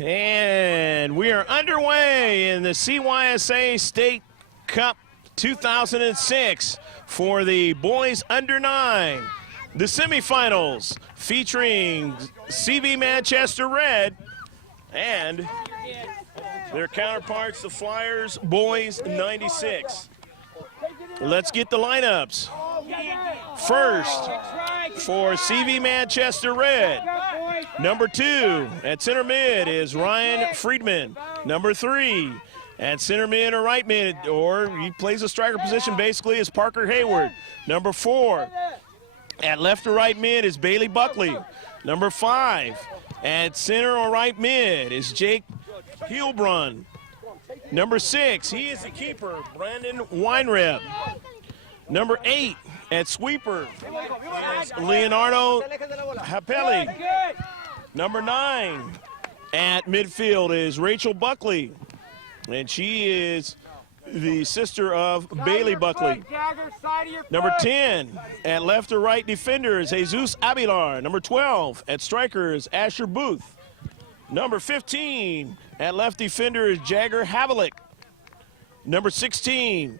And we are underway in the CYSA State Cup 2006 for the boys under 9. The semifinals featuring CV Manchester Red and their counterparts, the Flyers boys 96. Let's get the lineups. First, for CV Manchester Red, number 2 at center mid is Ryan Friedman. Number 3 at center mid or right mid, or he plays a striker position basically, is Parker Hayward. Number 4 at left or right mid is Bailey Buckley. Number 5 at center or right mid is Jake Heilbrunn. Number 6, he is the keeper, Brandon Weinreb. Number 8 at sweeper is Leonardo Hapelli. Number 9 at midfield is Rachel Buckley, and she is the sister of Bailey Buckley. Number 10 at left or right defender is Jesus Abilar. Number 12 at striker is Asher Booth. Number 15 at left defender is Jagger Havalik. Number 16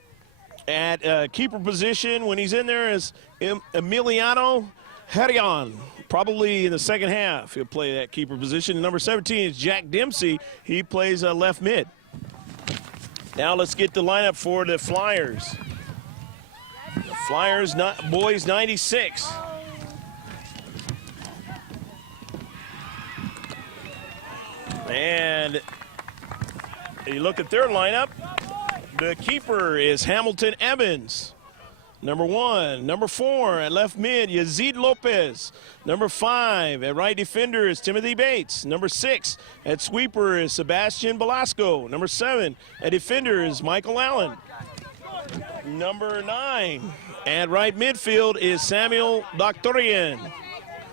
at keeper position when he's in there is Emiliano Herion. Probably in the second half he'll play that keeper position. Number 17 is Jack Dempsey. He plays left mid. Now let's get the lineup for the Flyers. The Flyers boys 96. And you look at their lineup, the keeper is Hamilton Evans. Number 1. Number 4 at left mid, Yazid Lopez. Number 5 at right defender is Timothy Bates. Number 6 at sweeper is Sebastian Velasco. Number 7 at defender is Michael Allen. Number 9 at right midfield is Samuel Doctorian.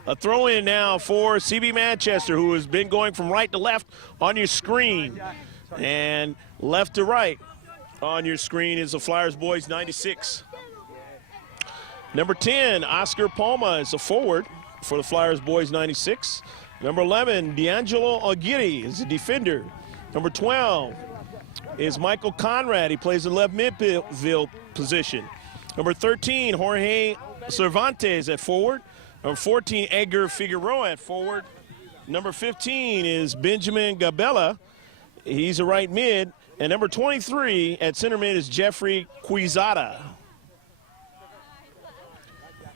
A throw-in now for CB Manchester, who has been going from right to left on your screen. And left to right on your screen is the Flyers boys 96. Number 10, Oscar Palma is a forward for the Flyers boys 96. Number 11, D'Angelo Aguirre is a defender. Number 12 is Michael Conrad. He plays the left midfield position. Number 13, Jorge Cervantes at forward. Number 14, Edgar Figueroa at forward. Number 15 is Benjamin Gabella. He's a right mid. And number 23 at center mid is Jeffrey Quizada.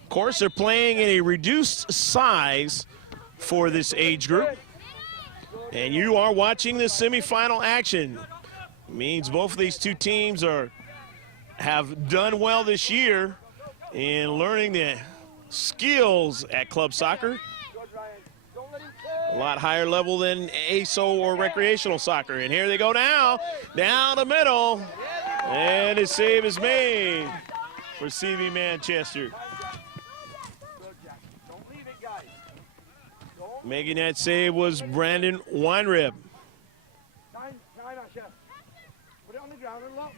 Of course, they're playing in a reduced size for this age group. And you are watching the semifinal action. It means both of these two teams have done well this year in learning the skills at club soccer. A lot higher level than ASO or recreational soccer. And here they go now, down the middle. And a save is made for CV Manchester. Making that save was Brandon Weinreb. Put it on the ground and look.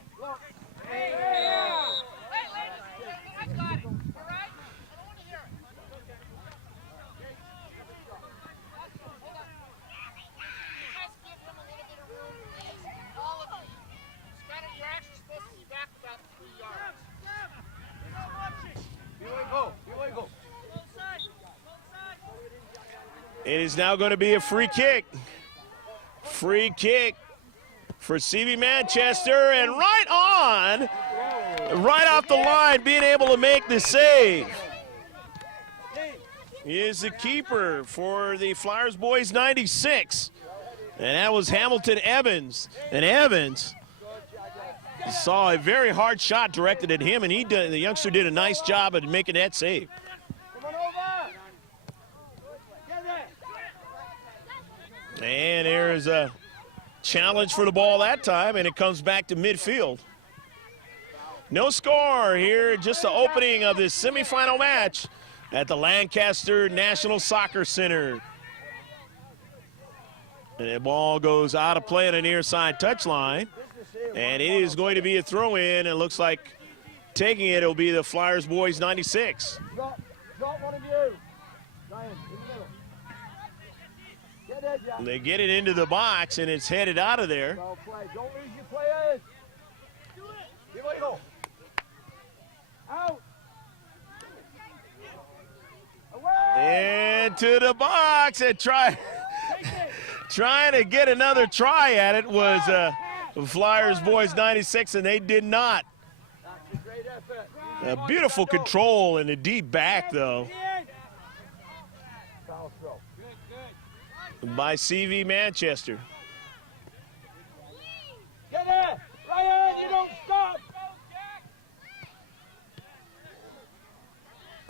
It is now going to be a free kick. Free kick for CV Manchester, and right off the line, being able to make the save is the keeper for the Flyers boys 96. And that was Hamilton Evans. And Evans saw a very hard shot directed at him, and the youngster did a nice job of making that save. And there's a challenge for the ball that time, and it comes back to midfield. No score here, just the opening of this semifinal match at the Lancaster National Soccer Center. And the ball goes out of play on the near side touchline, and it is going to be a throw-in. It looks like taking it will be the Flyers boys 96. Drop one of you. Ryan, in the middle. Get there, Jack. They get it into the box, and it's headed out of there. Well played. Don't lose your players. Do it. Give it go. Out. Away. Into the box and trying to get another try at it was Flyers boys 96, and they did not. That's a great effort. A beautiful control in the deep back, though, Foul throw. by CV Manchester. Get there. Ryan, you don't stop.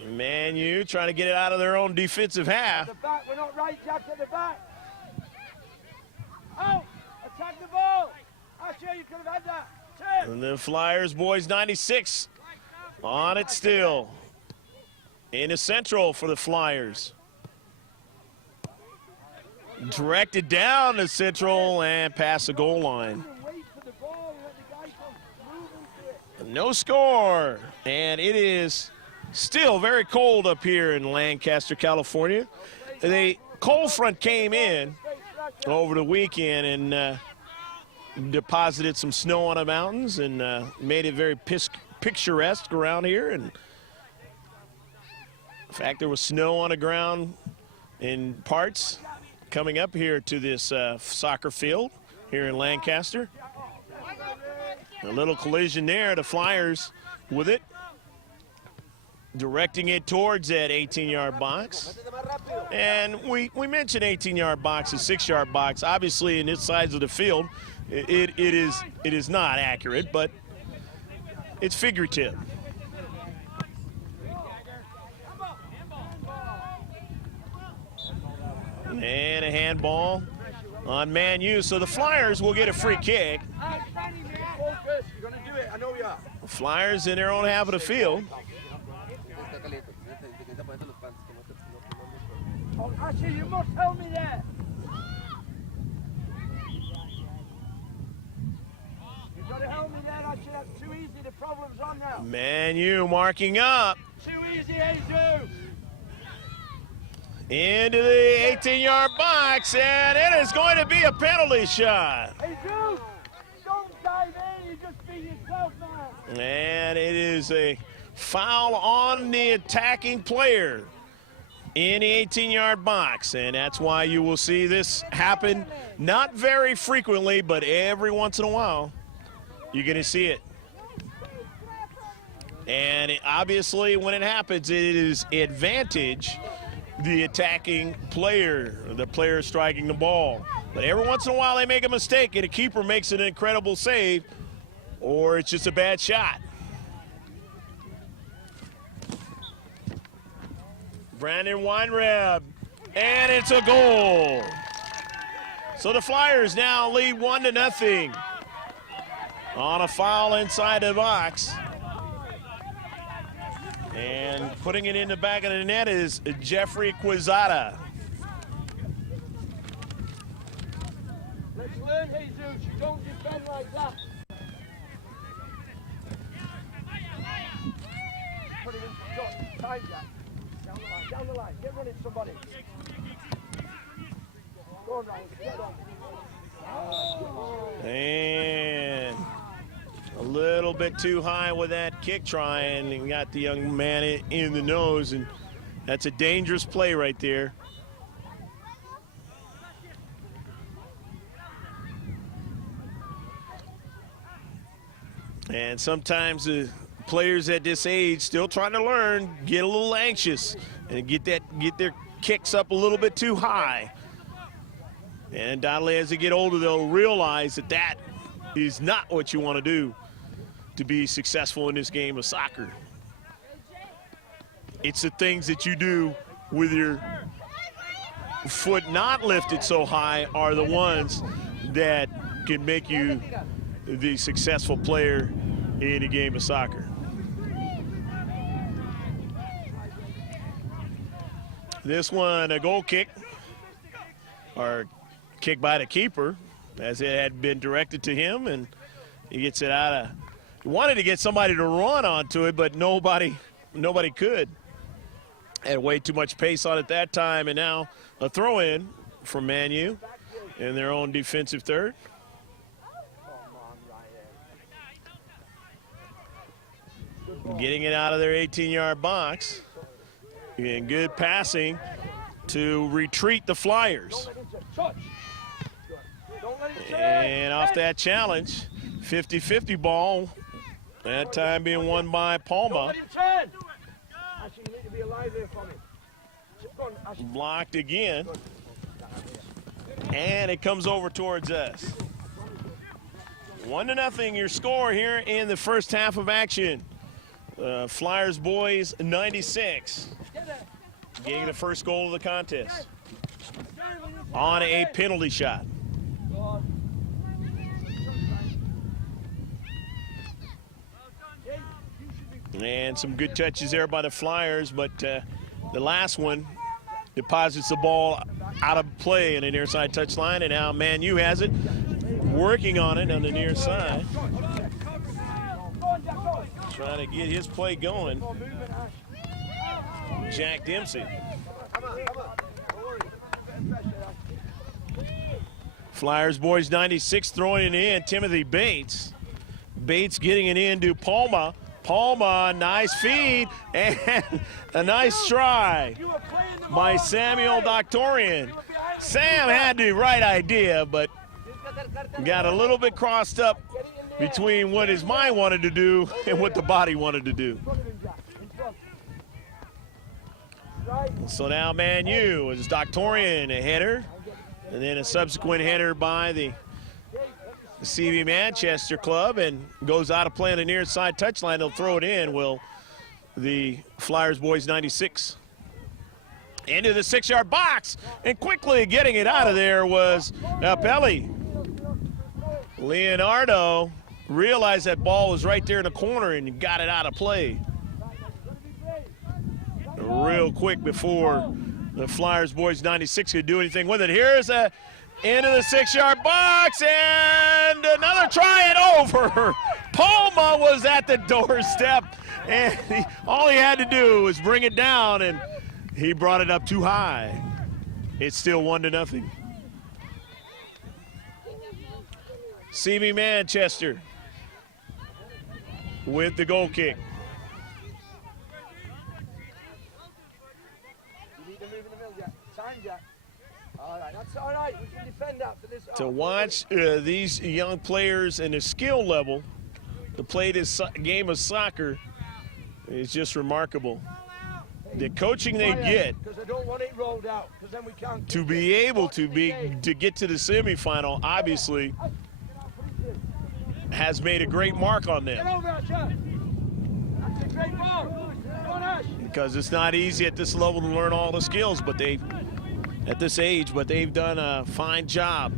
Man U trying to get it out of their own defensive half. At the back, we're not right, Jack, at the back. Out. Attack the ball. Actually, you could have had that. Turn. And the Flyers boys 96 on it still. In the central for the Flyers. Directed down the central and past the goal line. Wait for the ball and let the guy come move into it. No score. And it is still very cold up here in Lancaster, California. The cold front came in over the weekend and deposited some snow on the mountains and made it very picturesque around here. And in fact, there was snow on the ground in parts coming up here to this soccer field here in Lancaster. A little collision there, the Flyers with it, directing it towards that 18-yard box. And we mentioned 18-yard box and 6-yard box. Obviously, in this size of the field, it is not accurate, but it's figurative. And a handball on Man U. So the Flyers will get a free kick. Focus, you're going to do it, I know you are. Flyers in their own half of the field. Oh, actually, you must help me there. You've got to help me there, actually. That's too easy. The problem's on now. Man U marking up. Too easy, Jesus. Into the 18-yard box, and it is going to be a penalty shot. Jesus, don't dive in. You just be yourself, man. And it is a foul on the attacking player in the 18-yard box, and that's why you will see this happen not very frequently, but every once in a while you're going to see it. And obviously when it happens, it is advantage the attacking player, the player striking the ball. But every once in a while they make a mistake and a keeper makes an incredible save, or it's just a bad shot. Brandon Weinreb, and it's a goal. So the Flyers now lead 1-0 on a foul inside the box. And putting it in the back of the net is Jeffrey Quezada. Let's learn, Jesus. You don't defend like that. Put it in shot. Time, Jack. Down the line. Get running, somebody. Go on, Ryan. Get on. And a little bit too high with that kick try, and got the young man in the nose, and that's a dangerous play right there. And sometimes the players at this age still trying to learn get a little anxious and get their kicks up a little bit too high. And undoubtedly as they get older, they'll realize that that is not what you want to do to be successful in this game of soccer. It's the things that you do with your foot not lifted so high are the ones that can make you the successful player in a game of soccer. This one, a goal kick, or kick by the keeper, as it had been directed to him, and he gets it out of Wanted to get somebody to run onto it, but nobody could. Had way too much pace on it that time, and now a throw-in from Man U in their own defensive third. Getting it out of their 18-yard box. And good passing to retreat the Flyers. And off that challenge, 50-50 ball, that time being won by Palma. Blocked again. And it comes over towards us. 1-0 your score here in the first half of action. Flyers boys 96. Getting the first goal of the contest. On a penalty shot. And some good touches there by the Flyers, but the last one deposits the ball out of play in the near side touchline, and now Man U has it, working on it on the near side. Trying to get his play going. Jack Dempsey. Flyers boys 96 throwing it in. Timothy Bates. Bates getting it in to Palma. Palma, nice feed, and a nice try by Samuel Doctorian. Sam had the right idea, but got a little bit crossed up between what his mind wanted to do and what the body wanted to do. So now Man U is Doctorian, a header, and then a subsequent header by the CV Manchester club, and goes out of play on the near side touchline. They'll throw it in. Will the Flyers boys 96 into the 6-yard box, and quickly getting it out of there was Appelli. Leonardo realized that ball was right there in the corner and got it out of play real quick before the Flyers boys 96 could do anything with it. Here's a into the 6-yard box, and another try and over. Palma was at the doorstep, and all he had to do was bring it down, and he brought it up too high. It's still 1-0. CV Manchester with the goal kick. All right, we can defend that for this. To watch these young players and the skill level to play this game of soccer is just remarkable. The coaching they get to be able to get to the semifinal obviously has made a great mark on them. Because it's not easy at this level to learn all the skills, but at this age, but they've done a fine job.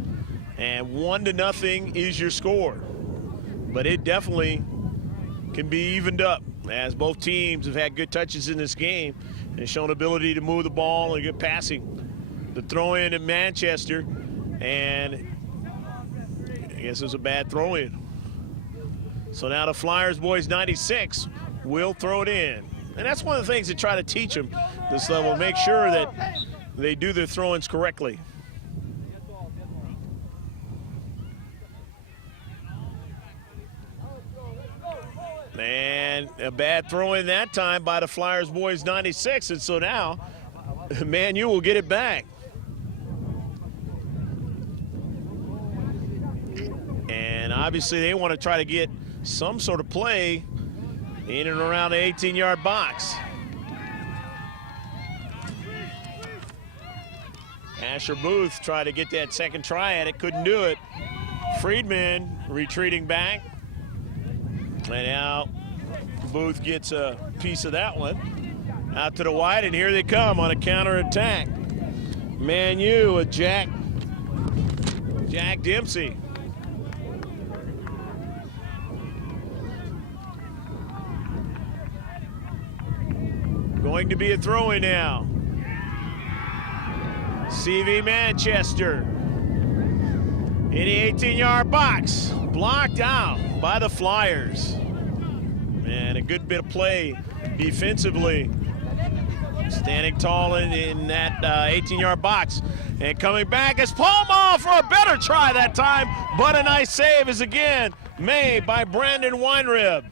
And 1-0 is your score. But it definitely can be evened up, as both teams have had good touches in this game and shown ability to move the ball and good passing. The throw in in Manchester, and I guess it was a bad throw in. So now the Flyers boys 96 will throw it in. And that's one of the things that try to teach them this level, make sure that they do their throw-ins correctly. And a bad throw-in that time by the Flyers boys 96, and so now Man U will get it back. And obviously they want to try to get some sort of play in and around the 18-yard box. Asher Booth tried to get that second try at it, couldn't do it. Friedman retreating back. And now Booth gets a piece of that one. Out to the wide, and here they come on a counterattack. Man U with Jack Dempsey. Going to be a throw-in now. CV Manchester in the 18-yard box, blocked out by the Flyers. good bit of play defensively. Standing tall in that 18-yard box. And coming back is Palma for a better try that time, but a nice save is again made by Brandon Weinrib.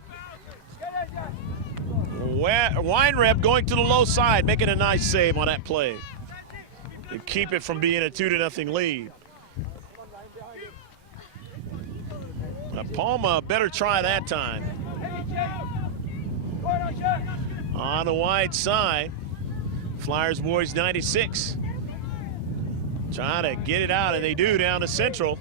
Weinrib going to the low side, making a nice save on that play to keep it from being a 2-0 lead. Palma, a better try that time. On the wide side, Flyers boys 96. Trying to get it out, and they do down to Central.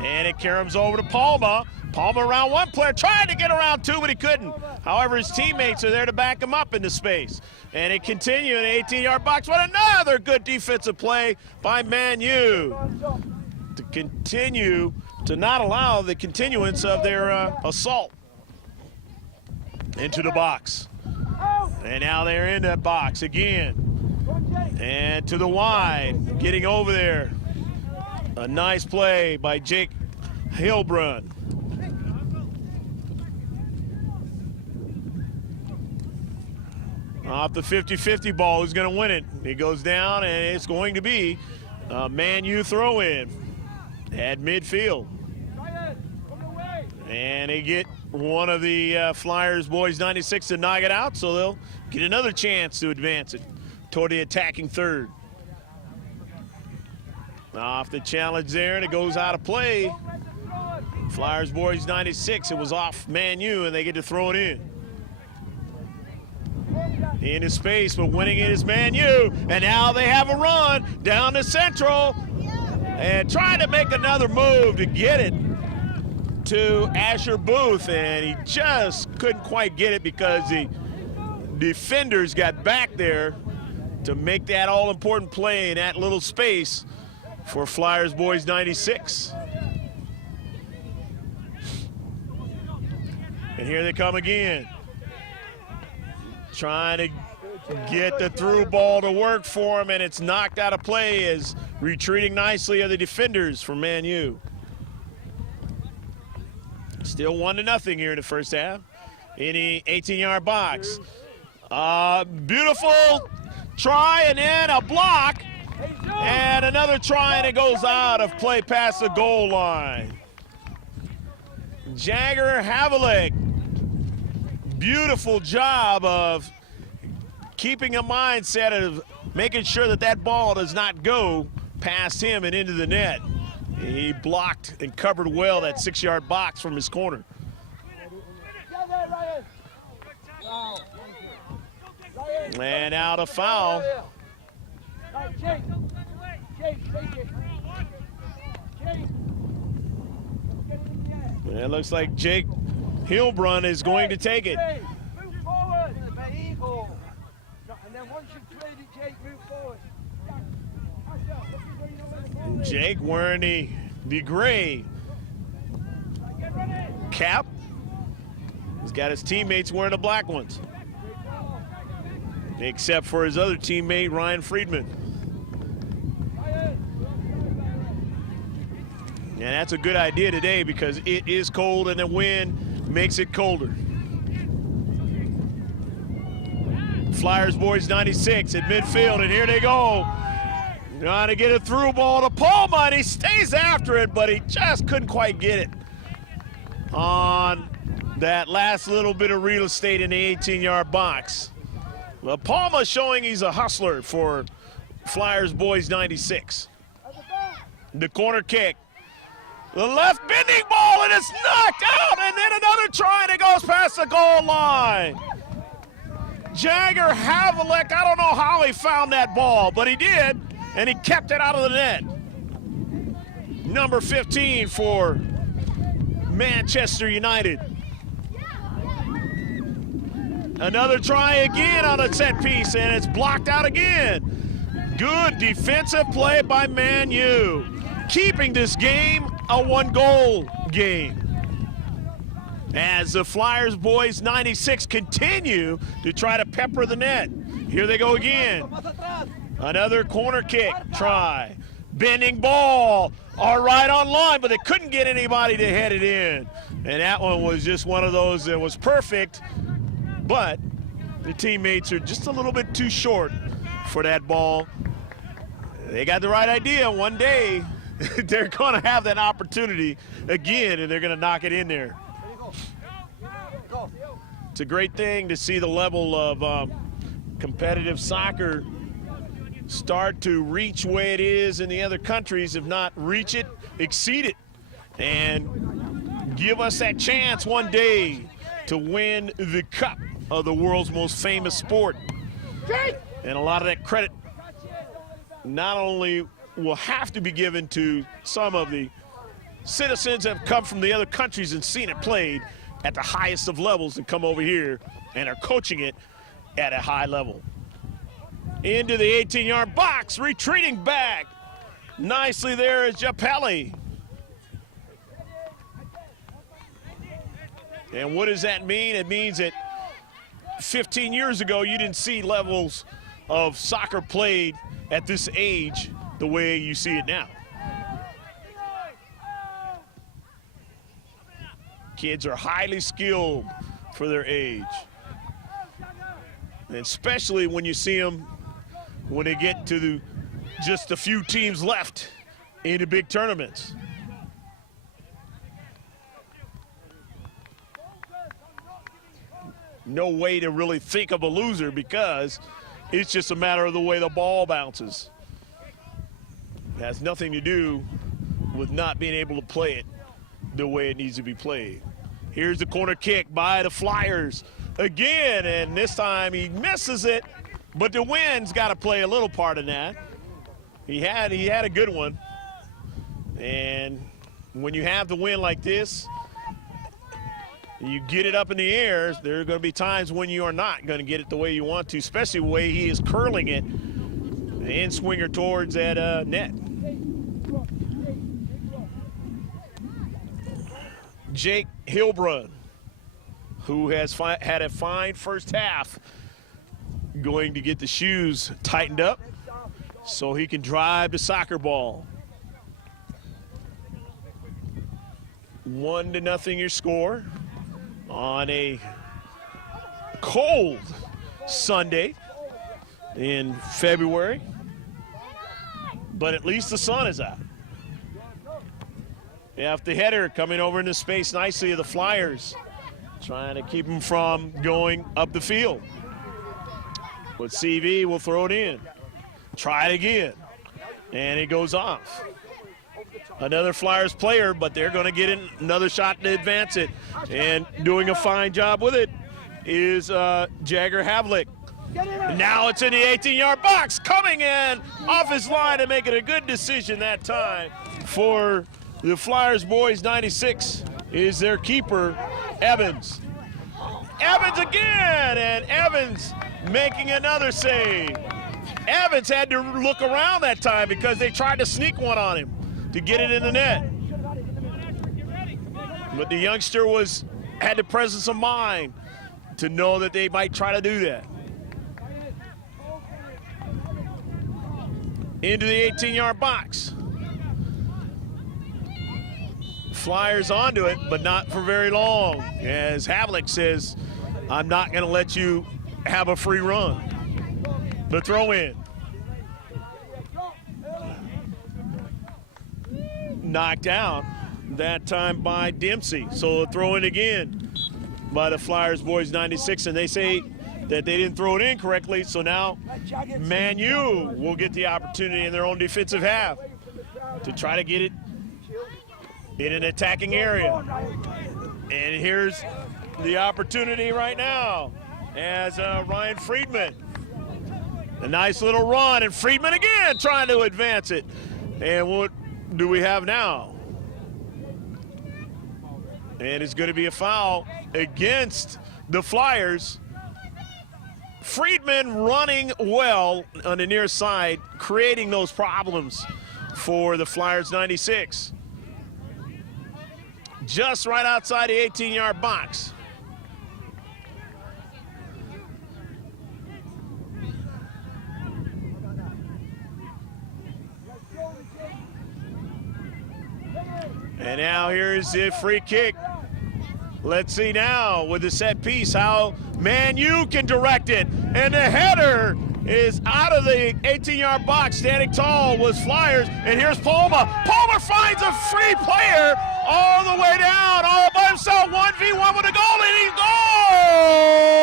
And it caroms over to Palma. Palma around one player, trying to get around two, but he couldn't. However, his teammates are there to back him up into space. And it continues in the 18-yard box. What another good defensive play by Man U to continue to not allow the continuance of their assault into the box. And now they're in that box again. And to the wide, getting over there. A nice play by Jake Hilbrun. Off the 50-50 ball, who's going to win it? It goes down, and it's going to be a Man U throw-in at midfield. And they get one of the Flyers boys 96 to knock it out, so they'll get another chance to advance it toward the attacking third. Off the challenge there, and it goes out of play. Flyers boys 96, it was off Man U, and they get to throw it in. Into space, but winning it is Man U, and now they have a run down to Central and trying to make another move to get it to Asher Booth, and he just couldn't quite get it because the defenders got back there to make that all-important play in that little space for Flyers boys 96. And here they come again, trying to get the through ball to work for him, and it's knocked out of play as retreating nicely are the defenders for Man U. Still 1-0 here in the first half in the 18-yard box. Beautiful try, and then a block, and another try, and it goes out of play past the goal line. Jagger Havlicek, beautiful job of keeping a mindset of making sure that that ball does not go past him and into the net. He blocked and covered well that 6-yard box from his corner. And out of foul. And it looks like Jake Hilbrun is going to take it. Jake wearing the gray cap. He's got his teammates wearing the black ones, except for his other teammate, Ryan Friedman. And that's a good idea today because it is cold and the wind makes it colder. Flyers boys 96 at midfield, and here they go. Trying to get a through ball to Palma, and he stays after it, but he just couldn't quite get it on that last little bit of real estate in the 18-yard box. Well, Palma showing he's a hustler for Flyers boys 96. The corner kick. The left bending ball, and it's knocked out, and then another try, and it goes past the goal line. Jagger Havlicek, I don't know how he found that ball, but he did, and he kept it out of the net. Number 15 for Manchester United. Another try again on a set piece, and it's blocked out again. Good defensive play by Man U, keeping this game a one-goal game. As the Flyers boys 96 continue to try to pepper the net. Here they go again. Another corner kick try. Bending ball. are right on line, but they couldn't get anybody to head it in. And that one was just one of those that was perfect, but the teammates are just a little bit too short for that ball. They got the right idea. One day, they're going to have that opportunity again, and they're going to knock it in there. It's a great thing to see the level of competitive soccer start to reach where it is in the other countries, if not reach it, exceed it, and give us that chance one day to win the cup of the world's most famous sport. And a lot of that credit not only will have to be given to some of the citizens that have come from the other countries and seen it played at the highest of levels and come over here and are coaching it at a high level. Into the 18-yard box, retreating back. Nicely there is Japelli. And what does that mean? It means that 15 years ago, you didn't see levels of soccer played at this age the way you see it now. Kids are highly skilled for their age. And especially when you see them when they get to just a few teams left in the big tournaments. No way to really think of a loser because it's just a matter of the way the ball bounces. It has nothing to do with not being able to play it the way it needs to be played. Here's the corner kick by the Flyers again, and this time he misses it, but the wind's got to play a little part in that. He had a good one, and when you have the wind like this, you get it up in the air, there are going to be times when you are not going to get it the way you want to, especially the way he is curling it, the in-swinger towards that net. Jake Hilbrun, who has had a fine first half, going to get the shoes tightened up so he can drive the soccer ball. 1-0 your score on a cold Sunday in February, but at least the sun is out. You have the header coming over into space nicely of the Flyers, trying to keep them from going up the field. But CV will throw it in. Try it again. And it goes off. Another Flyers player, but they're going to get another shot to advance it. And doing a fine job with it is Jagger Havlik. Now it's in the 18-yard box, coming in off his line and making a good decision that time for the Flyers boys. 96 is their keeper, Evans. Evans again, and Evans making another save. Evans had to look around that time because they tried to sneak one on him to get it in the net. But the youngster had the presence of mind to know that they might try to do that. Into the 18-yard box. Flyers onto it, but not for very long, as Havlik says, I'm not going to let you have a free run. The throw in. Knocked out that time by Dempsey. So a throw in again by the Flyers boys, 96, and they say that they didn't throw it in correctly, so now Man U will get the opportunity in their own defensive half to try to get it in an attacking area. And here's the opportunity right now as Ryan Friedman. A nice little run, and Friedman again trying to advance it. And what do we have now? And it's going to be a foul against the Flyers. Friedman running well on the near side, creating those problems for the Flyers. 96. Just right outside the 18-yard box. And now here's the free kick. Let's see now with the set piece how Man U can direct it. And the header is out of the 18-yard box. Standing tall was Flyers. And here's Palmer. Palmer finds a free player all the way down, all by himself. 1v1 with a goal, and he goal!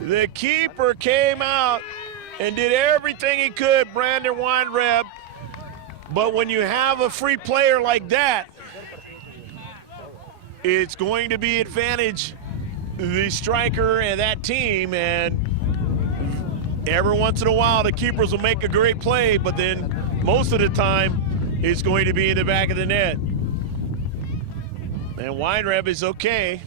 The keeper came out and did everything he could, Brandon Weinreb. But when you have a free player like that, it's going to be advantage the striker and that team. And every once in a while, the keepers will make a great play, but then most of the time, it's going to be in the back of the net. And Weinreb is okay.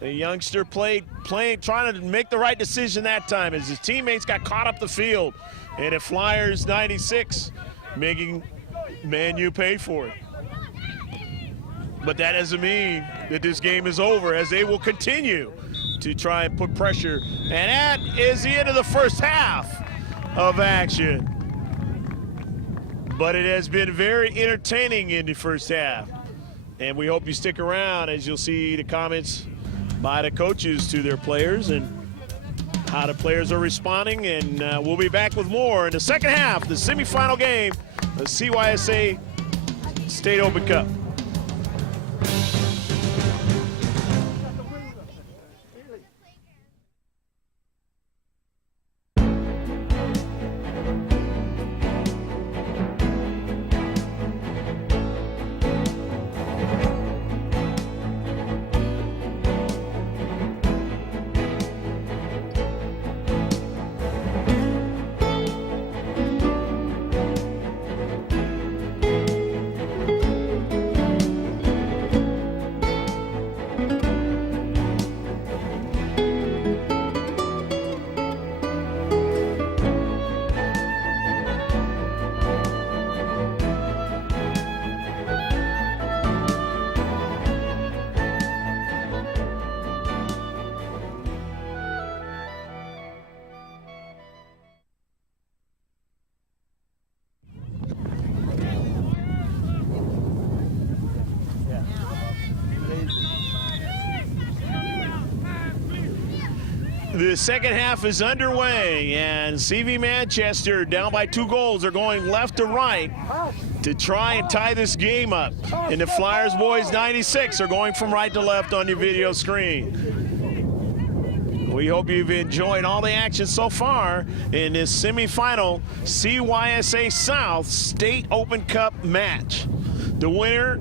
The youngster trying to make the right decision that time as his teammates got caught up the field. And it Flyers 96, making Man U pay for it. But that doesn't mean that this game is over, as they will continue to try and put pressure. And that is the end of the first half of action. But it has been very entertaining in the first half. And we hope you stick around as you'll see the comments by the coaches to their players and how the players are responding. And we'll be back with more in the second half, the semifinal game, the CYSA State Open Cup. The second half is underway, and CV Manchester, down by 2 goals, are going left to right to try and tie this game up. And the Flyers boys 96 are going from right to left on your video screen. We hope you've enjoyed all the action so far in this semifinal CYSA South State Open Cup match. The winner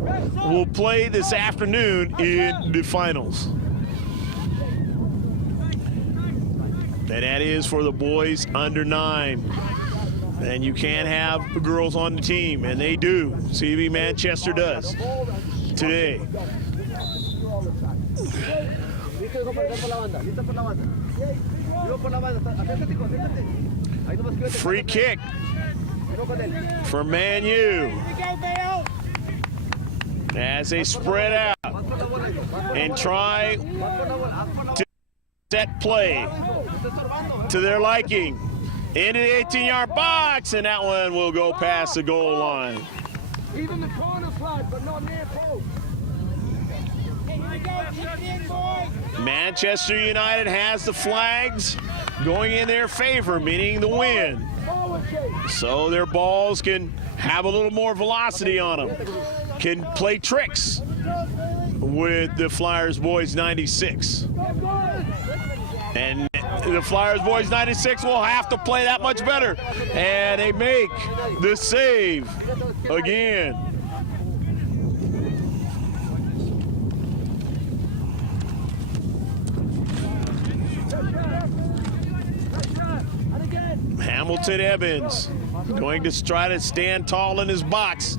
will play this afternoon in the finals. And that is for the boys under 9. And you can't have girls on the team, and they do. CV Manchester does today. Free kick for Man U as they spread out and try to set play to their liking into the 18-yard box, and that one will go past the goal line. Even the corner flag, but not near post. Manchester United has the flags going in their favor, meaning the win. So their balls can have a little more velocity on them, can play tricks with the Flyers boys 96. And the Flyers boys 96 will have to play that much better. And they make the save again. Hamilton Evans going to try to stand tall in his box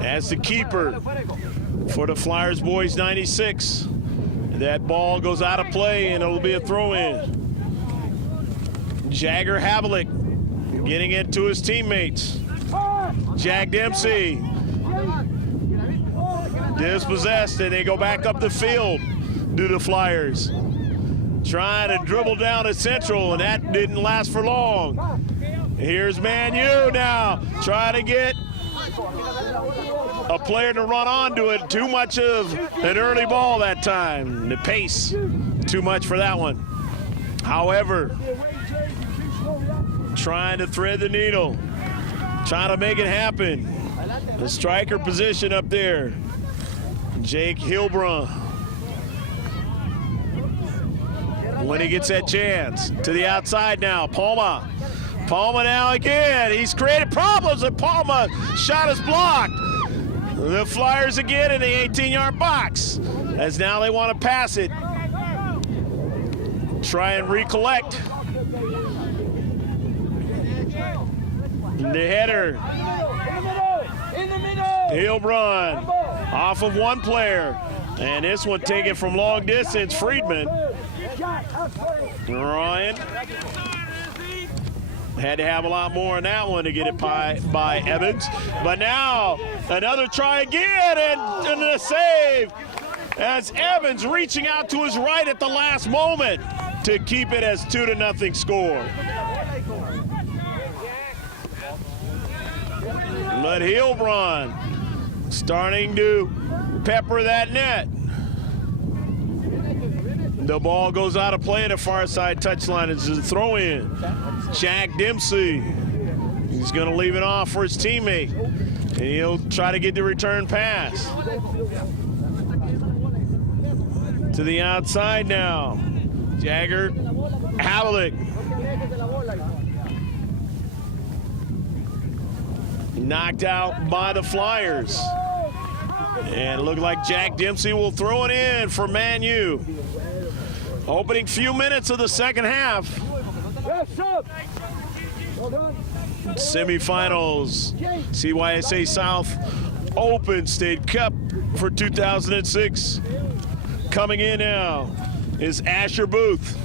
as the keeper for the Flyers boys 96. That ball goes out of play, and it'll be a throw-in. Jagger Havlik getting it to his teammates. Jack Dempsey dispossessed, and they go back up the field to the Flyers. trying to dribble down to Central, and that didn't last for long. Here's Man U now, trying to get a player to run onto it. Too much of an early ball that time. The pace, too much for that one. However, trying to thread the needle, trying to make it happen. The striker position up there, Jake Hilbrun. When he gets that chance, to the outside now, Palma. Palma now again, he's created problems, and Palma shot is blocked. The Flyers again in the 18-yard box, as now they want to pass it. Try and recollect. The header. Hilbrun off of one player, and this one taken from long distance, Friedman. Ryan had to have a lot more on that one to get it by Evans. But now another try again, and the save as Evans reaching out to his right at the last moment to keep it as 2-0 score. But Hilbrun starting to pepper that net. The ball goes out of play at the far side touchline. It's a throw in. Jack Dempsey. He's going to leave it off for his teammate. And he'll try to get the return pass. To the outside now. Jagger Havlik. Knocked out by the Flyers. And it looked like Jack Dempsey will throw it in for Man U. Opening few minutes of the second half. Semifinals, CYSA South Open State Cup for 2006. Coming in now is Asher Booth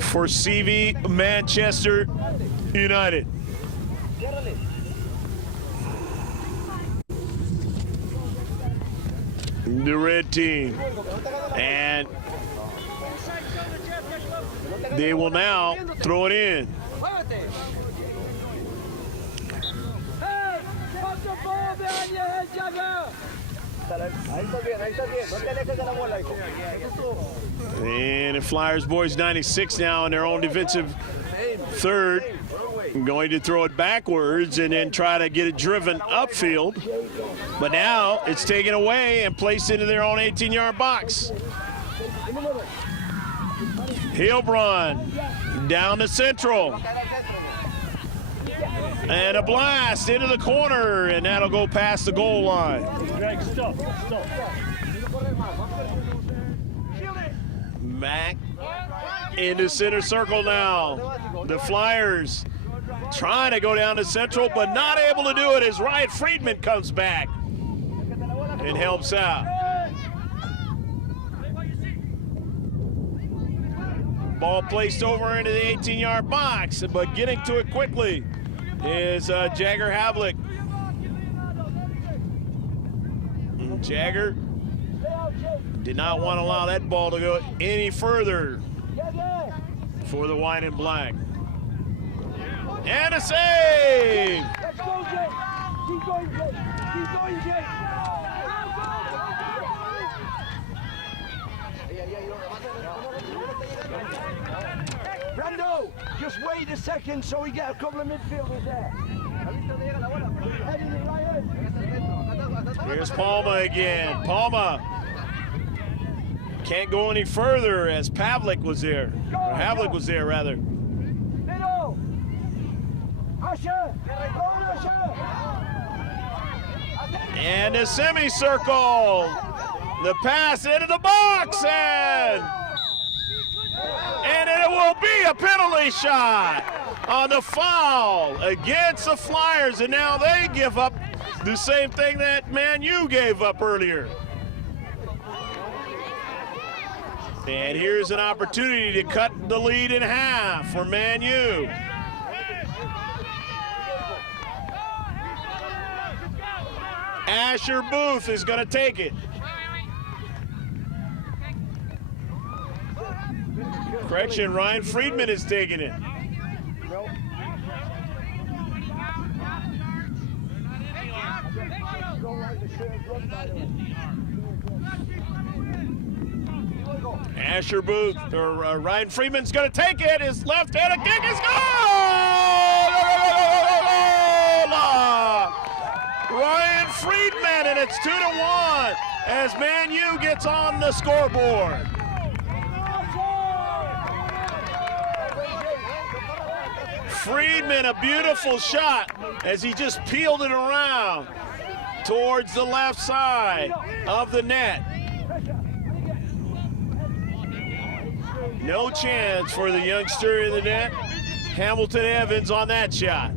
for CV Manchester United. The red team, and they will now throw it in. And the Flyers boys 96 now in their own defensive third. Going to throw it backwards and then try to get it driven upfield. But now it's taken away and placed into their own 18-yard box. Hilbrun down to Central. And a blast into the corner, and that'll go past the goal line. Back into center circle now. The Flyers trying to go down to Central, but not able to do it as Ryan Friedman comes back and helps out. Ball placed over into the 18-yard box, but getting to it quickly is Jagger Havlik. Jagger did not want to allow that ball to go any further for the white and black. And a save! Brando, just wait a second so we get a couple of midfielders there. Here's Palma again. Palma can't go any further as Pavlik was there. Or Havlik was there, rather. And a semicircle. The pass into the box, and it will be a penalty shot on the foul against the Flyers, and now they give up the same thing that Man U gave up earlier. And here's an opportunity to cut the lead in half for Man U. Asher Booth is going to take it. Correction, Ryan Friedman is taking it. Asher Booth, or Ryan Friedman's going to take it. His left-handed kick is goal! Ryan Friedman, and it's 2-1 as Man U gets on the scoreboard. Friedman, a beautiful shot as he just peeled it around towards the left side of the net. No chance for the youngster in the net. Hamilton Evans on that shot.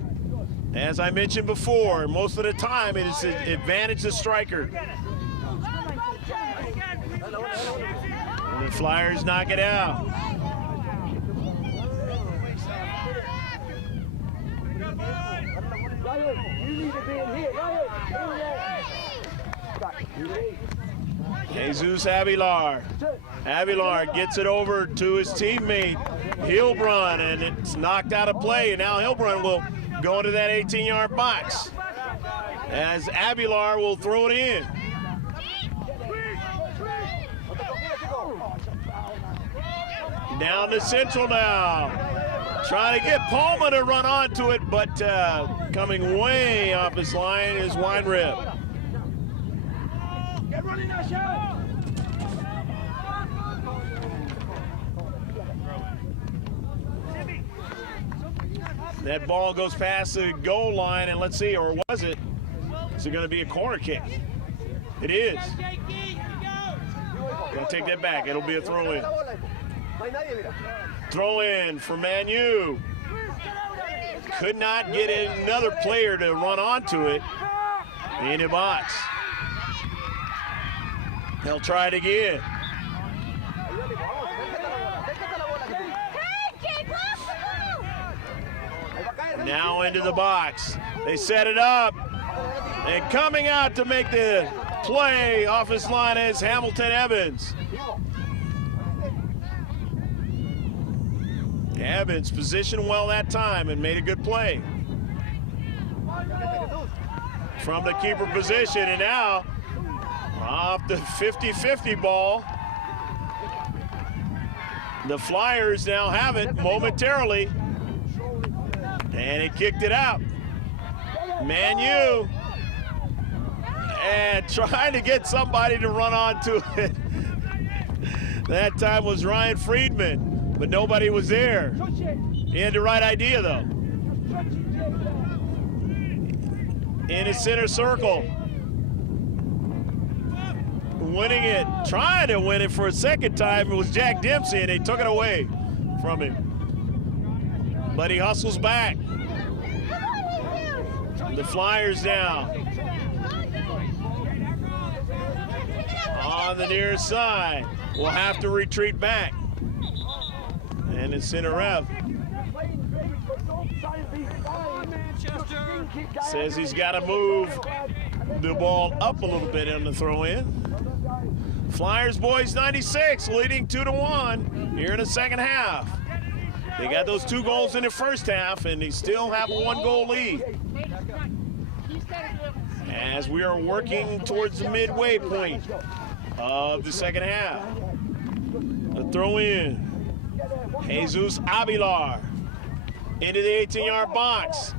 As I mentioned before, most of the time it is an advantage to striker. And the Flyers knock it out. Jesus Aguilar. Aguilar gets it over to his teammate, Hilbrun, and it's knocked out of play. And now Hilbrun will go into that 18-yard box as Aguilar will throw it in. Down to Central now. Trying to get Palmer to run onto it, but coming way off his line is Weinrib. That ball goes past the goal line, and let's see, or was it? Is it going to be a corner kick? It is. Gonna take that back. It'll be a throw-in. Throw-in for Man U. Could not get another player to run onto it in the box. They'll try it again. Now into the box. They set it up. And coming out to make the play off his line is Hamilton Evans. Evans positioned well that time and made a good play. From the keeper position, and now off the 50-50 ball. The Flyers now have it momentarily. And he kicked it out. Man U. And trying to get somebody to run onto it. That time was Ryan Friedman, but nobody was there. He had the right idea, though. In his center circle. Winning it, trying to win it for a second time, it was Jack Dempsey, and they took it away from him. But he hustles back. The Flyers now. On the near side. Will have to retreat back. And it's center ref. Says he's got to move the ball up a little bit on the throw-in. Flyers boys 96, leading 2-1 here in the second half. They got those 2 goals in the first half, and they still have a 1-goal lead. As we are working towards the midway point of the second half. The throw in. Jesus Aguilar into the 18-yard box.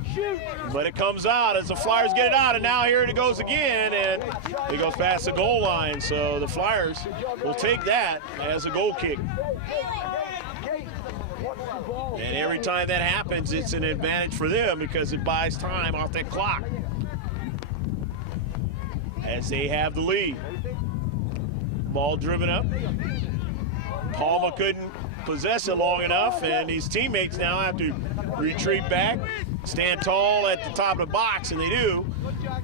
But it comes out as the Flyers get it out, and now here it goes again, and it goes past the goal line. So the Flyers will take that as a goal kick. And every time that happens, it's an advantage for them because it buys time off that clock as they have the lead. Ball driven up. Palmer couldn't possess it long enough, and his teammates now have to retreat back, stand tall at the top of the box, and they do.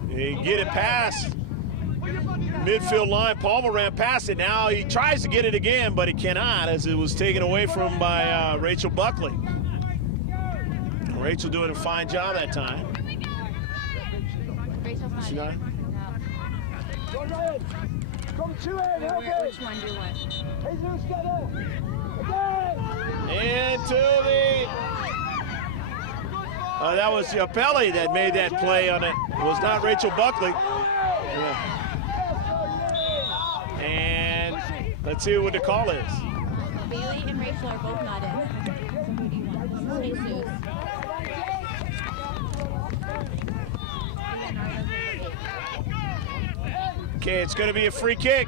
They get it past midfield line. Palmer ran past it. Now he tries to get it again, but he cannot, as it was taken away from him by Rachel Buckley. Rachel doing a fine job that time. Rachel's She not? Which one do you want? Into the... that was Pelly that made that play on it. It was not Rachel Buckley. Yeah. And let's see what the call is. Bailey and Rachel are both not in. Jesus. Okay, it's going to be a free kick.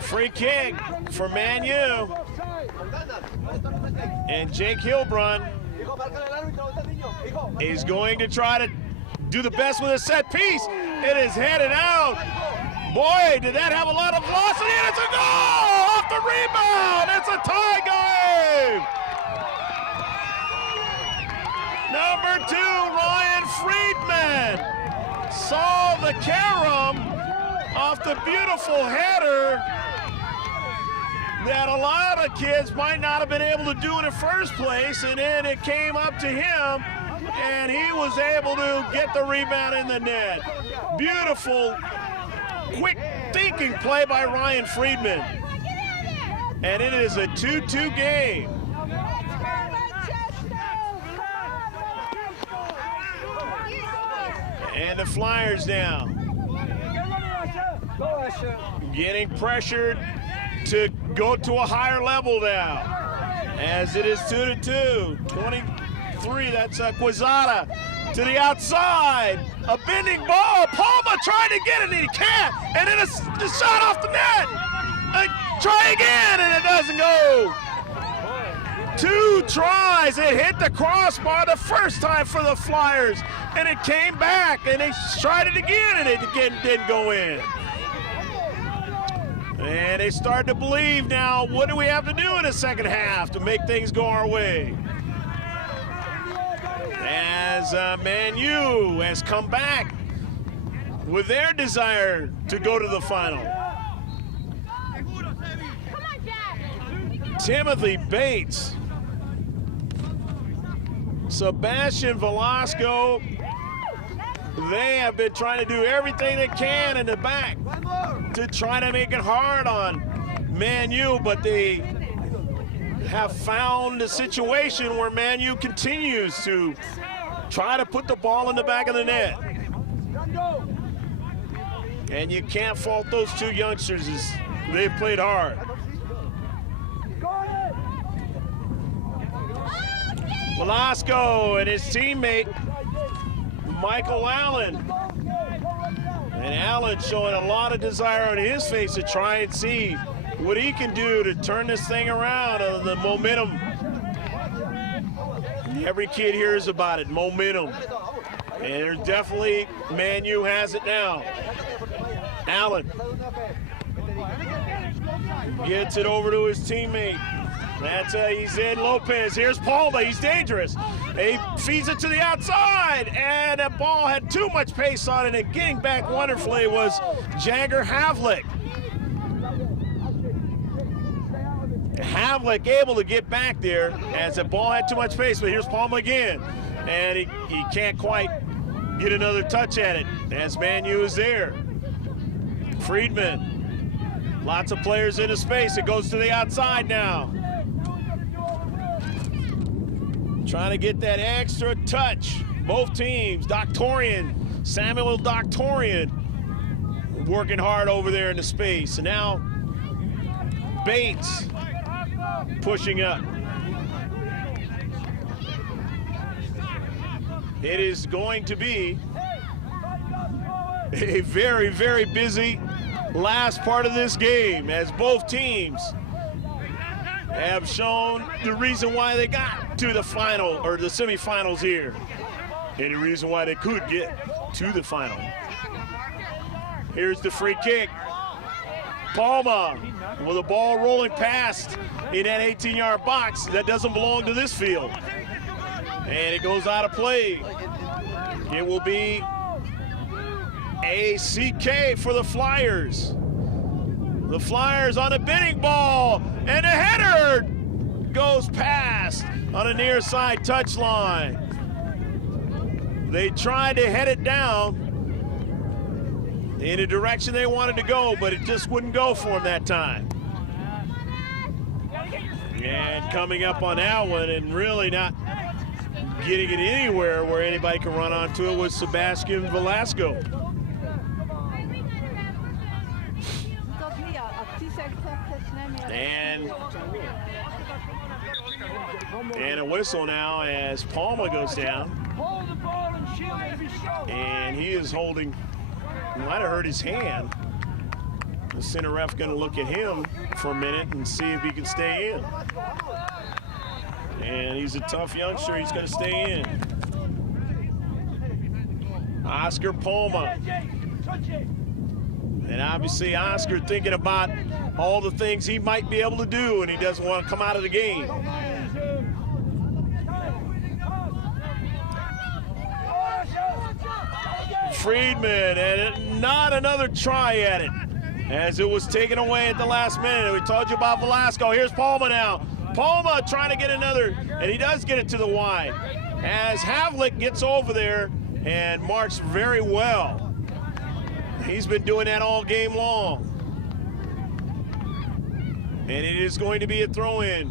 Free kick for Man U. And Jake Hilbrun is going to try to do the best with a set piece. It is headed out. Boy, did that have a lot of velocity, and it's a goal off the rebound. It's a tie game. Number 2, Ryan Friedman saw the carom off the beautiful header that a lot of kids might not have been able to do in the first place, and then it came up to him, and he was able to get the rebound in the net. Beautiful, quick thinking play by Ryan Friedman. And it is a 2-2 game. And the Flyers now getting pressured to go to a higher level now, as it is 2-2. 23, that's Quezada to the outside. A bending ball. Palma trying to get it, and he can't. And then a shot off the net. Try again, and it doesn't go. 2 tries. It hit the crossbar the first time for the Flyers, and it came back, and they tried it again, and it again didn't go in. And they start to believe now, what do we have to do in the second half to make things go our way? As Man U has come back with their desire to go to the final. Timothy Bates, Sebastian Velasco, they have been trying to do everything they can in the back to try to make it hard on Man U, but they have found a situation where Man U continues to try to put the ball in the back of the net. And you can't fault those 2 youngsters, as they've played hard. Velasco and his teammate, Michael Allen. And Allen showing a lot of desire on his face to try and see what he can do to turn this thing around, the momentum. Every kid hears about it, momentum. And there's definitely, Man U has it now. Allen gets it over to his teammate. That's he's in Lopez. Here's Palma. He's dangerous. He feeds it to the outside, and that ball had too much pace on it, and getting back wonderfully was Jagger Havlik. Havlik able to get back there as the ball had too much pace, but here's Palma again, and he can't quite get another touch at it as Man U is there. Friedman, lots of players into space. It goes to the outside now. Trying to get that extra touch. Both teams, Samuel Doctorian, working hard over there in the space. And now Bates pushing up. It is going to be a very, very busy last part of this game, as both teams have shown the reason why they got to the final, or the semifinals here, and the reason why they could get to the final. Here's the free kick. Palma with a ball rolling past in that 18-yard box that doesn't belong to this field. And it goes out of play. It will be a CK for the Flyers. The Flyers on a bending ball, and a header goes past on a near side touchline. They tried to head it down in a direction they wanted to go, but it just wouldn't go for them that time. And coming up on that one and really not getting it anywhere where anybody can run onto it was Sebastian Velasco. And a whistle now as Palma goes down. And he is holding, might have hurt his hand. The center ref going to look at him for a minute and see if he can stay in. And he's a tough youngster, he's going to stay in. Oscar Palma. And obviously Oscar thinking about all the things he might be able to do, and he doesn't want to come out of the game. Friedman, and not another try at it, as it was taken away at the last minute. We told you about Velasco. Here's Palma now. Palma trying to get another, and he does get it to the wide, as Havlick gets over there and marks very well. He's been doing that all game long. And it is going to be a throw-in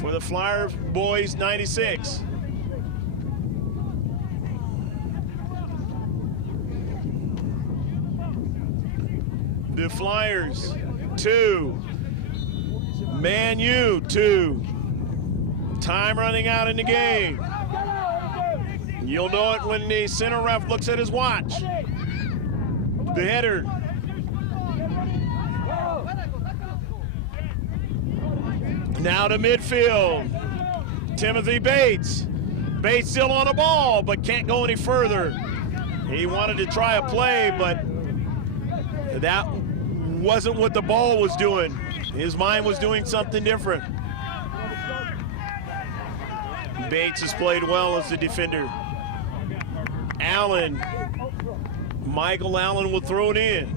for the Flyer boys 96. The Flyers 2, Man U 2. Time running out in the game. You'll know it when the center ref looks at his watch. The header. Now to midfield. Timothy Bates. Bates still on the ball, but can't go any further. He wanted to try a play, but that wasn't what the ball was doing. His mind was doing something different. Bates has played well as the defender. Allen. Michael Allen will throw it in.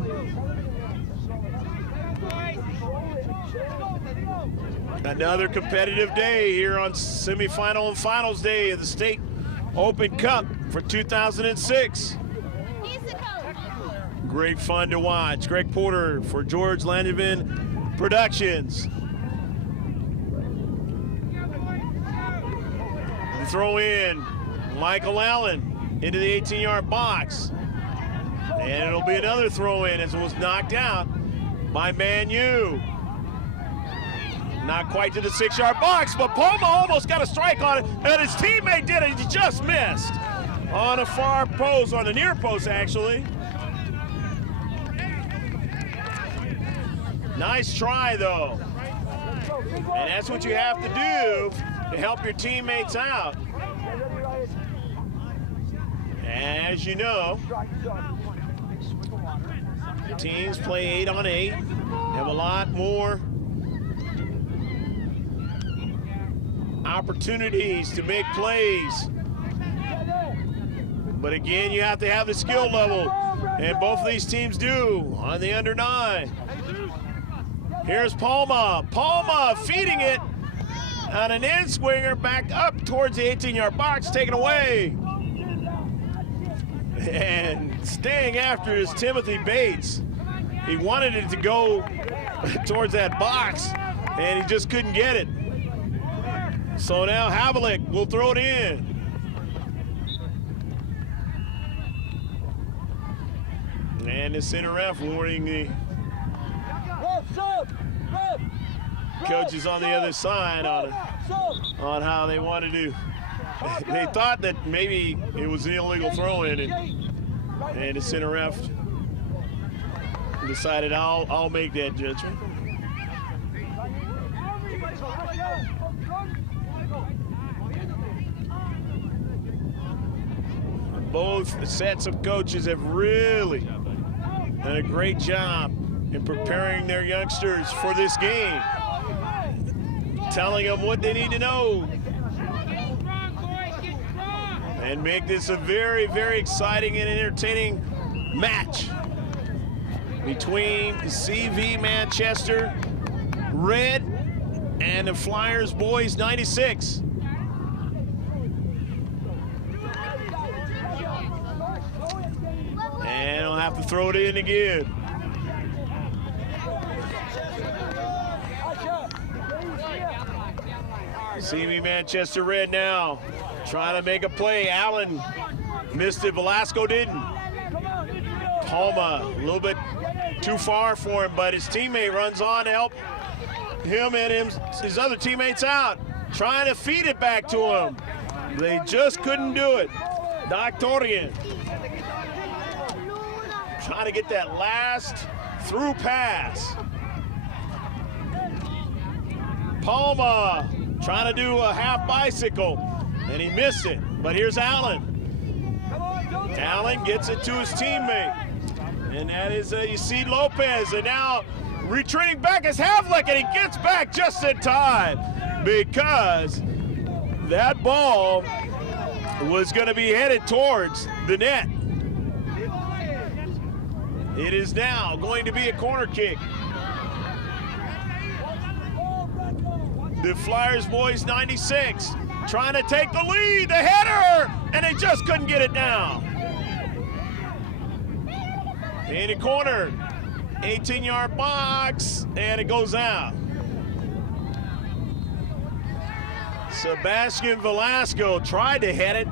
Another competitive day here on semifinal and finals day of the State Open Cup for 2006. Great fun to watch. Greg Porter for George Langevin Productions. The throw in, Michael Allen into the 18-yard box. And it'll be another throw in as it was knocked out by Man U. Not quite to the 6-yard box, but Palma almost got a strike on it, and his teammate did it. He just missed on a far post, on the near post, actually. Nice try, though. And that's what you have to do to help your teammates out. As you know, teams play 8 on 8, have a lot more opportunities to make plays. But again, you have to have the skill level, and both of these teams do on the under 9. Here's Palma. Palma feeding it on an in swinger back up towards the 18-yard box, taken away. And staying after is Timothy Bates. He wanted it to go towards that box, and he just couldn't get it. So now Havlick will throw it in. And the center ref warning the coaches on the other side on how they wanted to. They thought that maybe it was an illegal throw-in, and the center ref decided I'll make that judgment. Both sets of coaches have really done a great job in preparing their youngsters for this game, telling them what they need to know, and make this a very, very exciting and entertaining match between CV Manchester Red and the Flyers boys 96. And he'll have to throw it in again. CV Manchester Red now trying to make a play. Allen missed it, Velasco didn't. Palma a little bit too far for him, but his teammate runs on to help him and his other teammates out, trying to feed it back to him. They just couldn't do it. Doctorian trying to get that last through pass. Palma trying to do a half bicycle, and he missed it. But here's Allen. Allen gets it to his teammate. And that is Yacid Lopez. And now retreating back is Havlik, and he gets back just in time because that ball was going to be headed towards the net. It is now going to be a corner kick. The Flyers boys 96 trying to take the lead, the header, and they just couldn't get it down. In the corner, 18-yard box, and it goes out. Sebastian Velasco tried to head it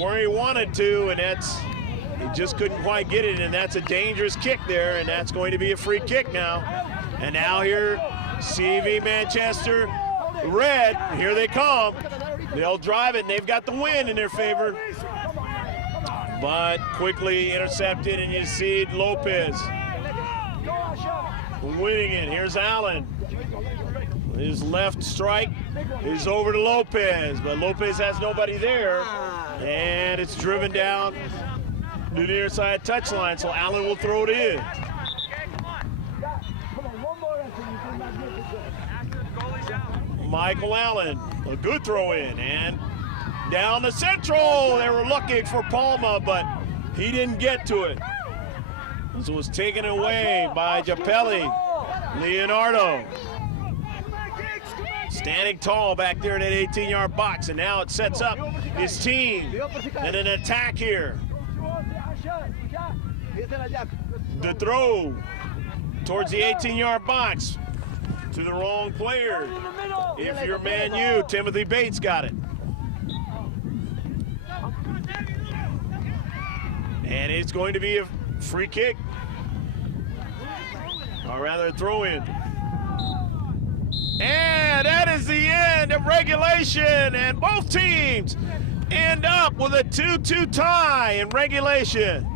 where he wanted to, and he just couldn't quite get it, and that's a dangerous kick there, and that's going to be a free kick now. And now here, CV Manchester Red, here they come. They'll drive it, and they've got the win in their favor. But quickly intercepted, and you see Lopez winning it. Here's Allen. His left strike is over to Lopez, but Lopez has nobody there, and it's driven down to the near side touchline, so Allen will throw it in. Michael Allen, a good throw in, and down the central. They were looking for Palma, but he didn't get to it. This was taken away by Japelli. Leonardo standing tall back there in that 18-yard box, and now it sets up his team and an attack here. The throw towards the 18-yard box to the wrong player. If you're Man U, Timothy Bates got it. And it's going to be a free kick, or rather a throw in. And that is the end of regulation, and both teams end up with a 2-2 tie in regulation.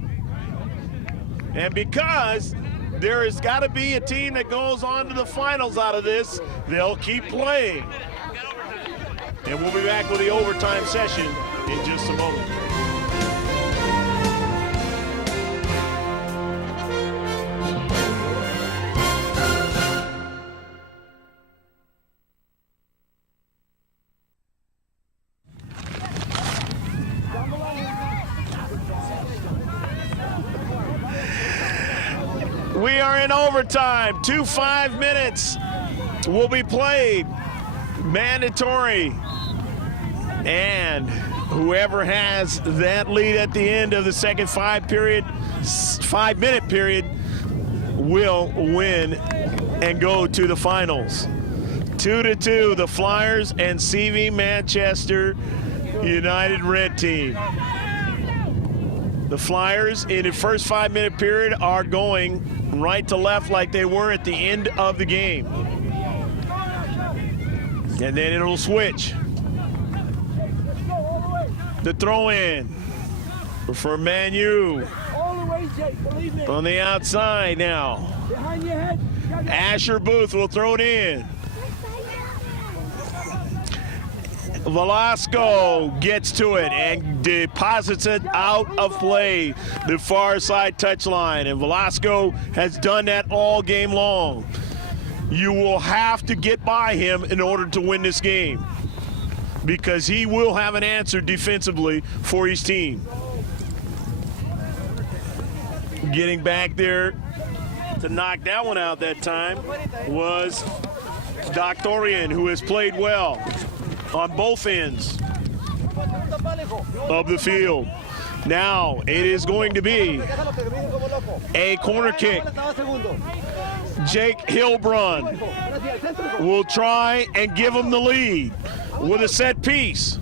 And because there has got to be a team that goes on to the finals out of this, they'll keep playing. And we'll be back with the overtime session in just a moment. We are in overtime. 5 minutes will be played. Mandatory. And whoever has that lead at the end of the second 5-minute period will win and go to the finals. 2-2, the Flyers and CV Manchester United Red Team. The Flyers in the first 5-minute period are going right to left like they were at the end of the game. And then it'll switch. The throw in for Man U on the outside now. Asher Booth will throw it in. Velasco gets to it and deposits it out of play, the far side touchline, and Velasco has done that all game long. You will have to get by him in order to win this game, because he will have an answer defensively for his team. Getting back there to knock that one out that time was Doctorian, who has played well on both ends of the field. Now it is going to be a corner kick. Jake Hilbrun will try and give him the lead with a set piece.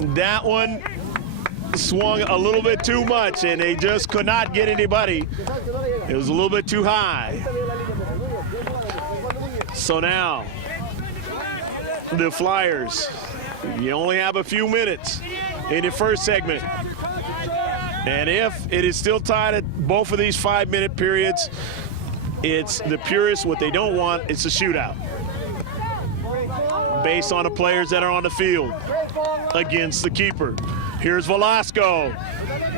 That one swung a little bit too much, and they just could not get anybody. It was a little bit too high. So now, the Flyers, you only have a few minutes in the first segment. And if it is still tied at both of these 5-minute periods, it's the purists. What they don't want, it's a shootout based on the players that are on the field against the keeper. Here's Velasco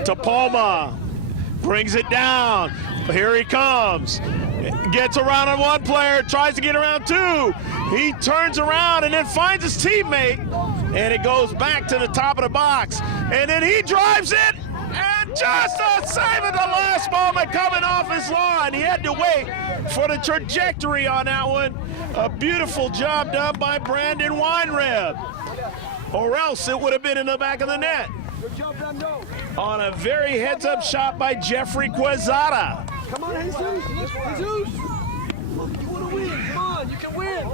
to Palma, brings it down. Here he comes. Gets around on one player, tries to get around two. He turns around and then finds his teammate, and it goes back to the top of the box. And then he drives it, and just a save at the last moment coming off his line. He had to wait for the trajectory on that one. A beautiful job done by Brandon Weinreb, or else it would have been in the back of the net. On a very heads-up shot by Jeffrey Quezada. Come on, Jesus. Jesus. Look, you want to win. Come on, you can win.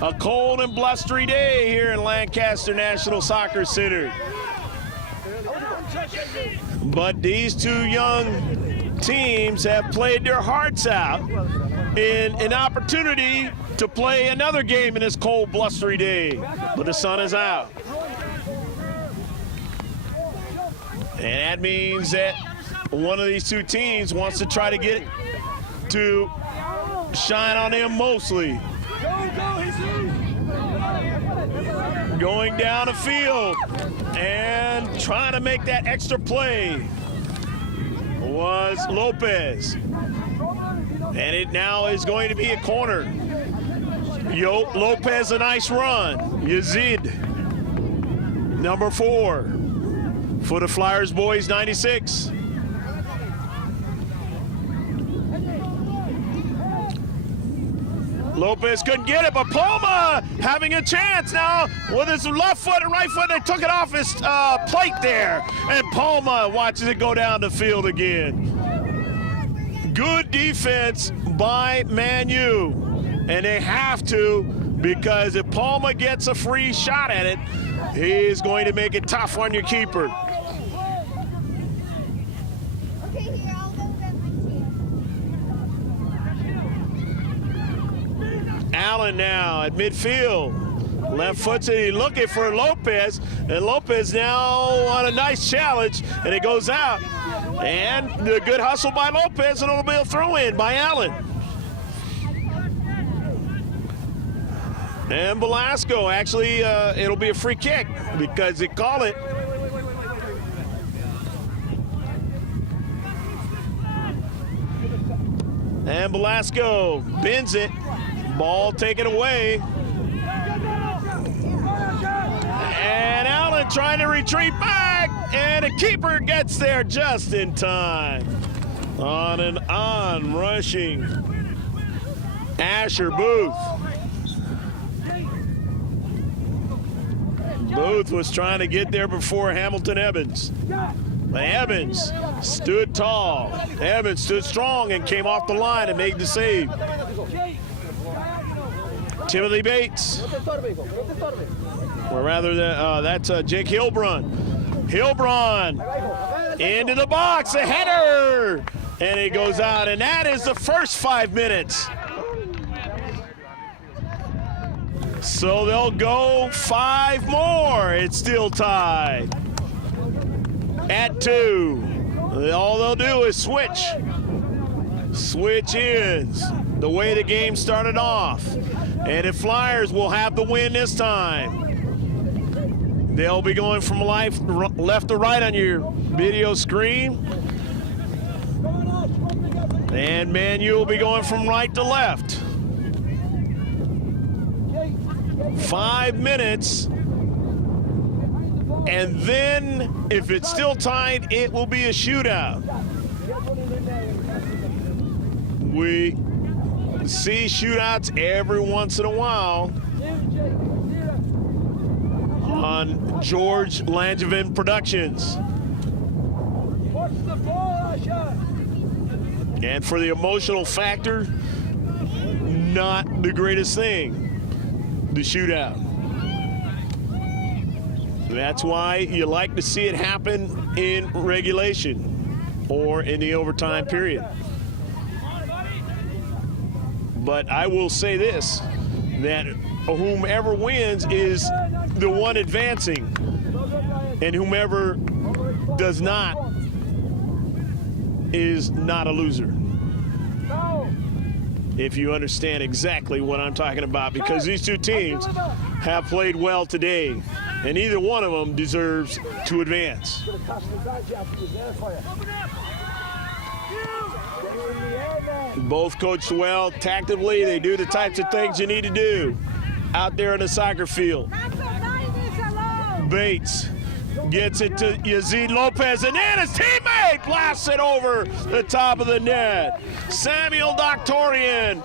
A cold and blustery day here in Lancaster National Soccer Center. But these two young teams have played their hearts out in an opportunity to play another game in this cold, blustery day. But the sun is out. And that means that one of these two teams wants to try to get it to shine on them mostly. Going down the field and trying to make that extra play was Lopez. And it now is going to be a corner. Lopez, a nice run. Yazid, number 4 for the Flyers boys, 96. Lopez couldn't get it, but Palma having a chance now with his left foot and right foot. They took it off his plate there, and Palma watches it go down the field again. Good defense by Man U, and they have to, because if Palma gets a free shot at it, he is going to make it tough on your keeper. Allen now at midfield. Left foot's looking for Lopez, and Lopez now on a nice challenge, and it goes out. And the good hustle by Lopez, and it'll be a throw-in by Allen. And Velasco, actually, it'll be a free kick because they call it. And Velasco bends it. Ball taken away. And Allen trying to retreat back, and the keeper gets there just in time. On and on, rushing Asher Booth. Booth was trying to get there before Hamilton Evans. But Evans stood tall. Evans stood strong and came off the line and made the save. Timothy Bates, or rather, that's Jake Hilbrun. Hilbrun into the box, a header, and it goes out, and that is the first 5 minutes. So they'll go 5 more. It's still tied at 2. All they'll do is switch ends the way the game started off. And the Flyers will have the win this time. They'll be going from left to right on your video screen. And Man U will be going from right to left. 5 minutes. And then, if it's still tied, it will be a shootout. We see shootouts every once in a while on George Langevin Productions. And for the emotional factor, not the greatest thing, the shootout. That's why you like to see it happen in regulation or in the overtime period. But I will say this, that whomever wins is the one advancing, and whomever does not is not a loser. If you understand exactly what I'm talking about, because these two teams have played well today, and either one of them deserves to advance. Both coached well. Tactically, they do the types of things you need to do out there in the soccer field. Bates gets it to Yazid Lopez, and then his teammate blasts it over the top of the net. Samuel Doctorian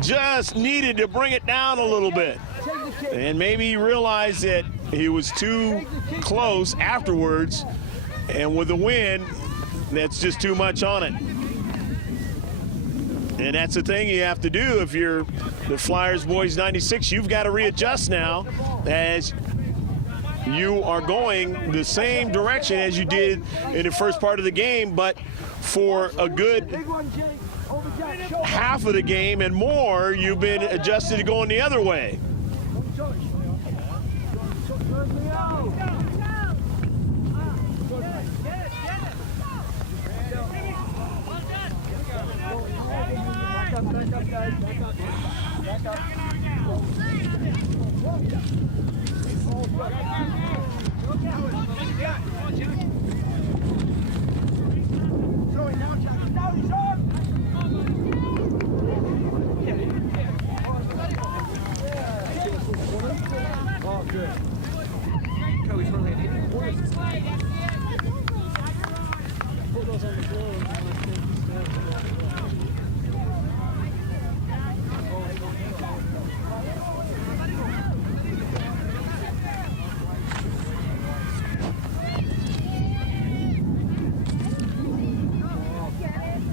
just needed to bring it down a little bit. And maybe he realized that he was too close afterwards, and with the win, that's just too much on it. And that's the thing you have to do if you're the Flyers Boys 96. You've got to readjust now as you are going the same direction as you did in the first part of the game, but for a good half of the game and more, you've been adjusted to going the other way.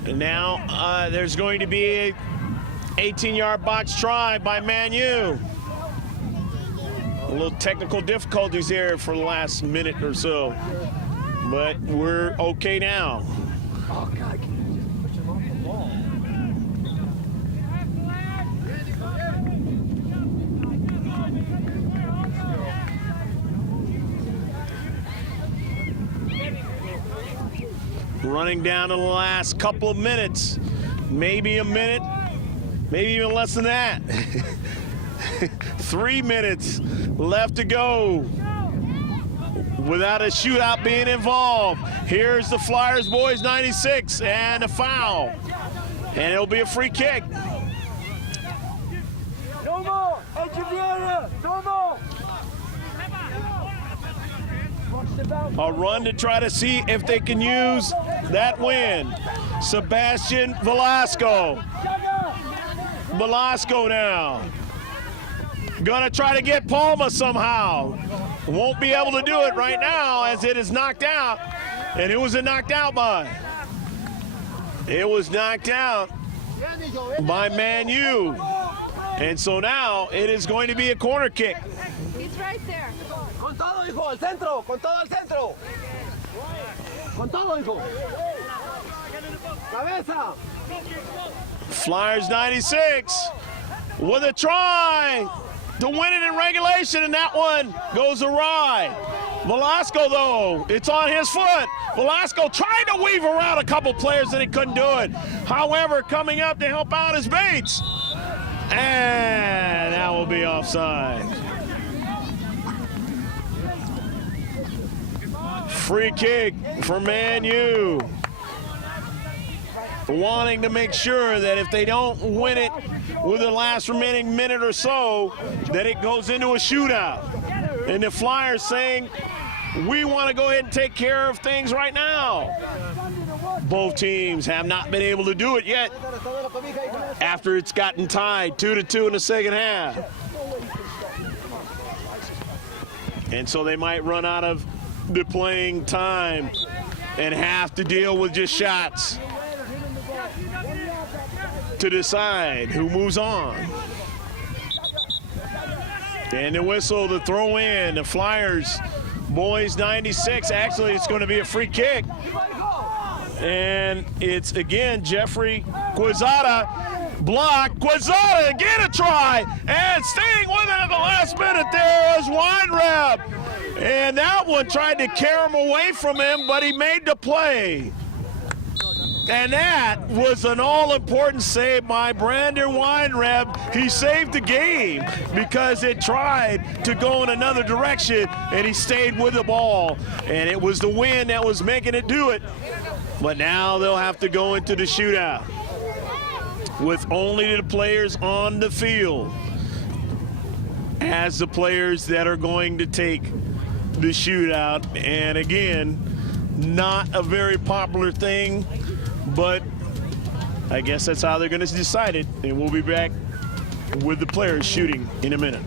And now there's going to be a 18-yard box try by Man U. A little technical difficulties here for the last minute or so, but we're okay now. Running down to the last couple of minutes, maybe a minute, maybe even less than that. 3 minutes left to go without a shootout being involved. Here's the Flyers Boys 96 and a foul, and it'll be a free kick. No more! No more! A run to try to see if they can use that win. Sebastian Velasco. Velasco now. Gonna try to get Palma somehow. Won't be able to do it right now as it is knocked out. And who was it knocked out by? It was knocked out by Man U. And so now it is going to be a corner kick. He's right there. Con todo, hijo, al centro, con todo al centro. Con todo, hijo. Cabeza. Flyers 96 with a try to win it in regulation, and that one goes awry. Velasco, though, it's on his foot. Velasco tried to weave around a couple players and he couldn't do it. However, coming up to help out is Bates. And that will be offside. Free kick for Man U. Wanting to make sure that if they don't win it with the last remaining minute or so, that it goes into a shootout. And the Flyers saying, we want to go ahead and take care of things right now. Both teams have not been able to do it yet after it's gotten tied 2-2 in the second half. And so they might run out of the playing time and have to deal with just shots. to decide who moves on. And the whistle to throw in the Flyers. Boys 96. Actually, it's going to be a free kick. And it's, again, Jeffrey Quezada. Block. Quezada again a try. And staying with it at the last minute there was Weinreb. And that one tried to carry him away from him, but he made the play. And that was an all-important save by Brandon Weinreb. He saved the game because it tried to go in another direction, and he stayed with the ball. And it was the wind that was making it do it. But now they'll have to go into the shootout with only the players on the field as the players that are going to take the shootout. And again, not a very popular thing, but I guess that's how they're going to decide it. And we'll be back with the players shooting in a minute.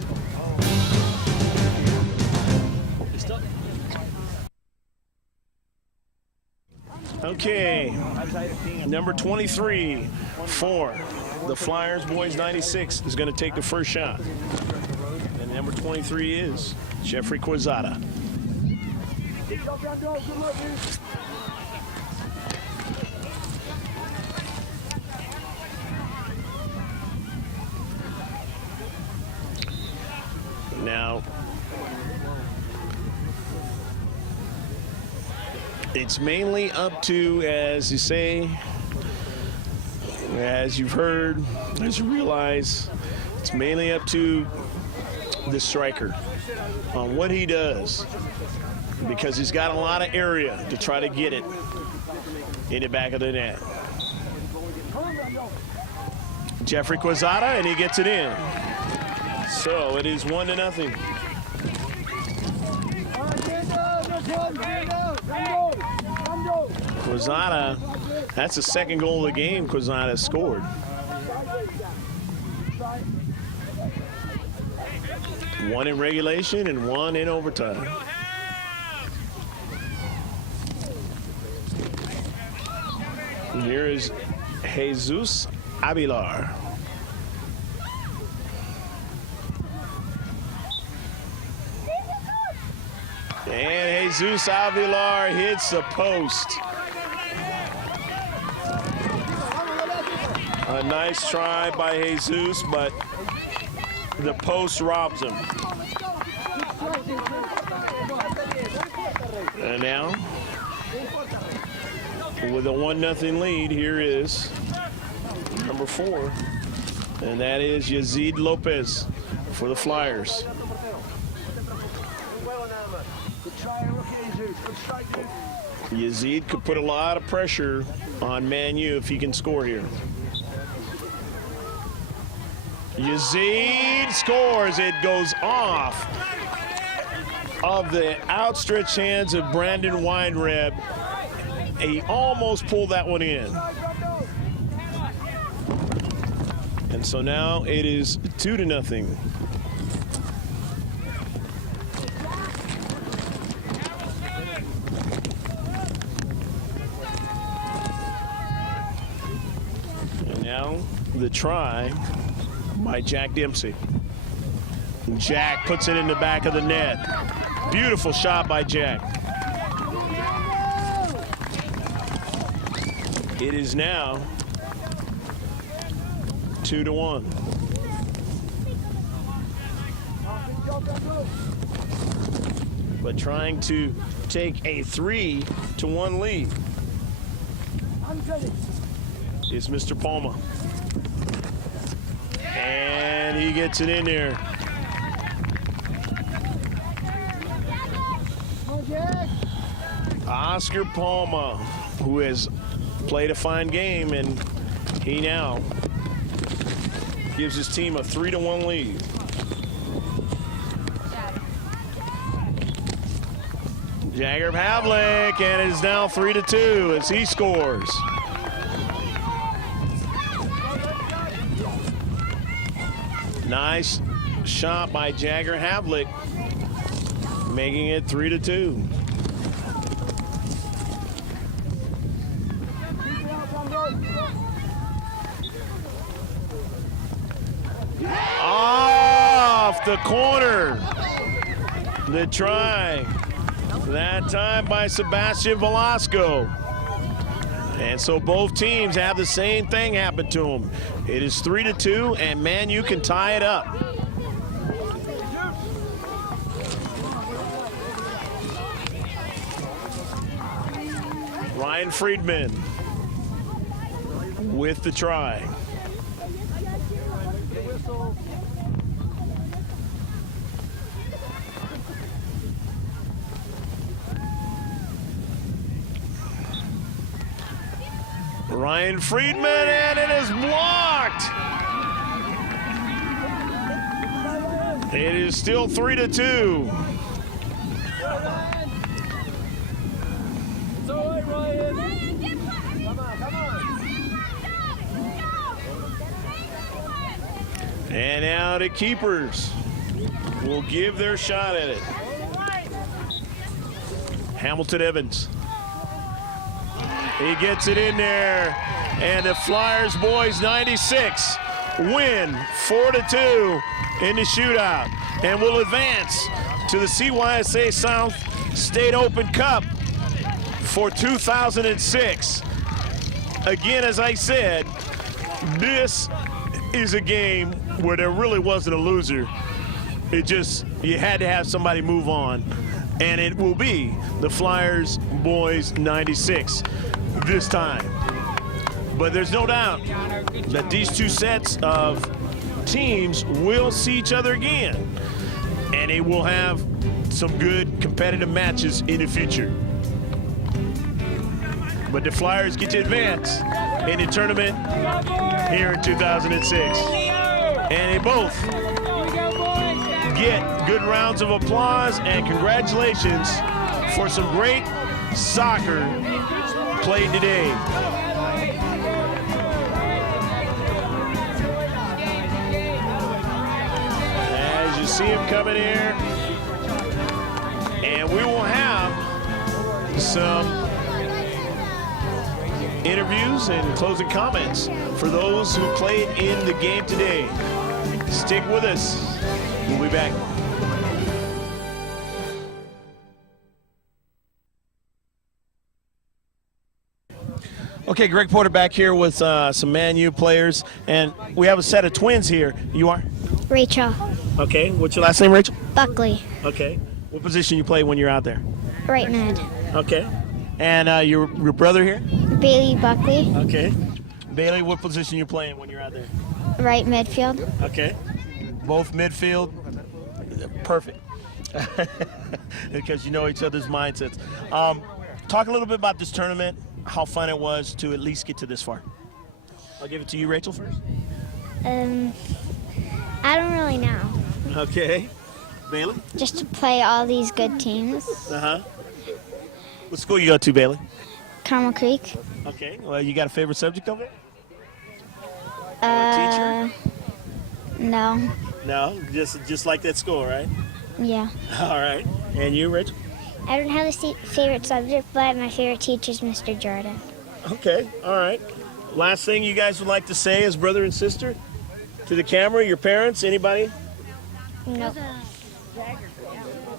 Okay, number 23 for the Flyers, boys 96, is going to take the first shot. And number 23 is Jeffrey Quezada. Now, it's mainly up to, as you say, as you've heard, as you realize, it's mainly up to the striker on what he does, because he's got a lot of area to try to get it in the back of the net. Jeffrey Quezada, and he gets it in. So it is 1-0. Quezada, that's the second goal of the game Quezada scored. One in regulation and one in overtime. And here is Jesus Aguilar. And Jesus Aguilar hits the post. A nice try by Jesus, but the post robs him. And now, with a 1-0 lead, here is number 4, and that is Yazid Lopez for the Flyers. Yazid could put a lot of pressure on Man U if he can score here. Yazid scores. It goes off of the outstretched hands of Brandon Weinreb. He almost pulled that one in. And so now it is 2-0. And now the try by Jack Dempsey. And Jack puts it in the back of the net. Beautiful shot by Jack. It is now 2-1. But trying to take a 3-1 lead is Mr. Palma. And he gets it in there. Oscar Palma, who has played a fine game, and he now gives his team a 3-1 lead. Jagger Pavlik, and it is now 3-2 as he scores. Nice shot by Jagger Havlik, making it 3-2. the corner. The try. That time by Sebastian Velasco. And so both teams have the same thing happen to them. It is 3-2, and Man U can tie it up. Ryan Friedman with the try. Ryan Friedman, and it is blocked. It is still 3-2. It's all right, Ryan. Come on, come on. And now the keepers will give their shot at it. Hamilton Evans. He gets it in there, and the Flyers boys 96 win 4-2 in the shootout, and will advance to the CYSA South State Open Cup for 2006. Again, as I said, this is a game where there really wasn't a loser. It just, you had to have somebody move on, and it will be the Flyers boys 96 this time. But there's no doubt that these two sets of teams will see each other again, and they will have some good competitive matches in the future. But the Flyers get to advance in the tournament here in 2006. And they both get good rounds of applause and congratulations for some great soccer played today. As you see him coming here, and we will have some interviews and closing comments for those who played in the game today. Stick with us. We'll be back. Okay, Greg Porter back here with some Man U players, and we have a set of twins here. You are? Rachel. Okay, what's your last name, Rachel? Buckley. Okay, what position you play when you're out there? Right mid. Okay, and your brother here? Bailey Buckley. Okay, Bailey, what position you playing when you're out there? Right midfield. Okay, both midfield, perfect, because you know each other's mindsets. Talk a little bit about this tournament, how fun it was to at least get to this far. I'll give it to you, Rachel, first. I don't really know. Okay, Bailey? Just to play all these good teams. Uh-huh. What school you go to, Bailey? Carmel Creek. Okay, well, you got a favorite subject over there? Teacher? No. No, just like that school, right? Yeah. All right. And you, Rachel? I don't have a favorite subject, but my favorite teacher is Mr. Jordan. Okay, all right. Last thing you guys would like to say as brother and sister? To the camera, your parents, anybody? Nope.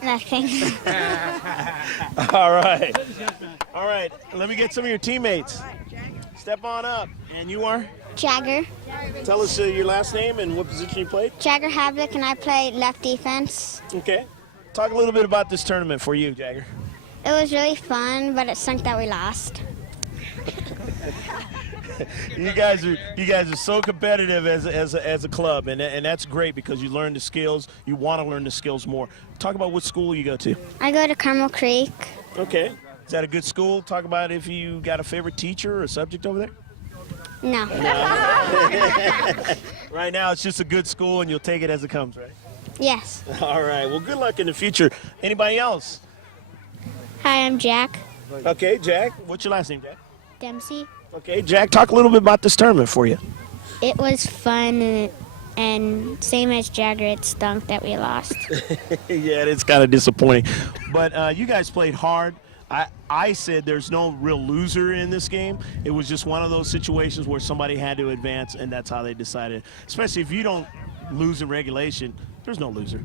Nothing. All right. All right, let me get some of your teammates. Step on up. And you are? Jagger. Tell us your last name and what position you played. Jagger Havlick, and I play left defense. Okay. Talk a little bit about this tournament for you, Jagger. It was really fun, but it stunk that we lost. You guys are so competitive as a club, and that's great because you learn the skills. You want to learn the skills more. Talk about what school you go to. I go to Carmel Creek. Okay. Is that a good school? Talk about if you got a favorite teacher or a subject over there. No. Right now, it's just a good school, and you'll take it as it comes, right? Yes. All right. Well, good luck in the future. Anybody else? Hi, I'm Jack Okay, Jack. What's your last name, Jack? Dempsey. Okay, Jack, talk a little bit about this tournament for you. It was fun, and same as Jagger, it stunk that we lost. Yeah, it's kind of disappointing. But you guys played hard. I said there's no real loser in this game. It was just one of those situations where somebody had to advance, and that's how they decided. Especially if you don't lose in regulation, There's no loser.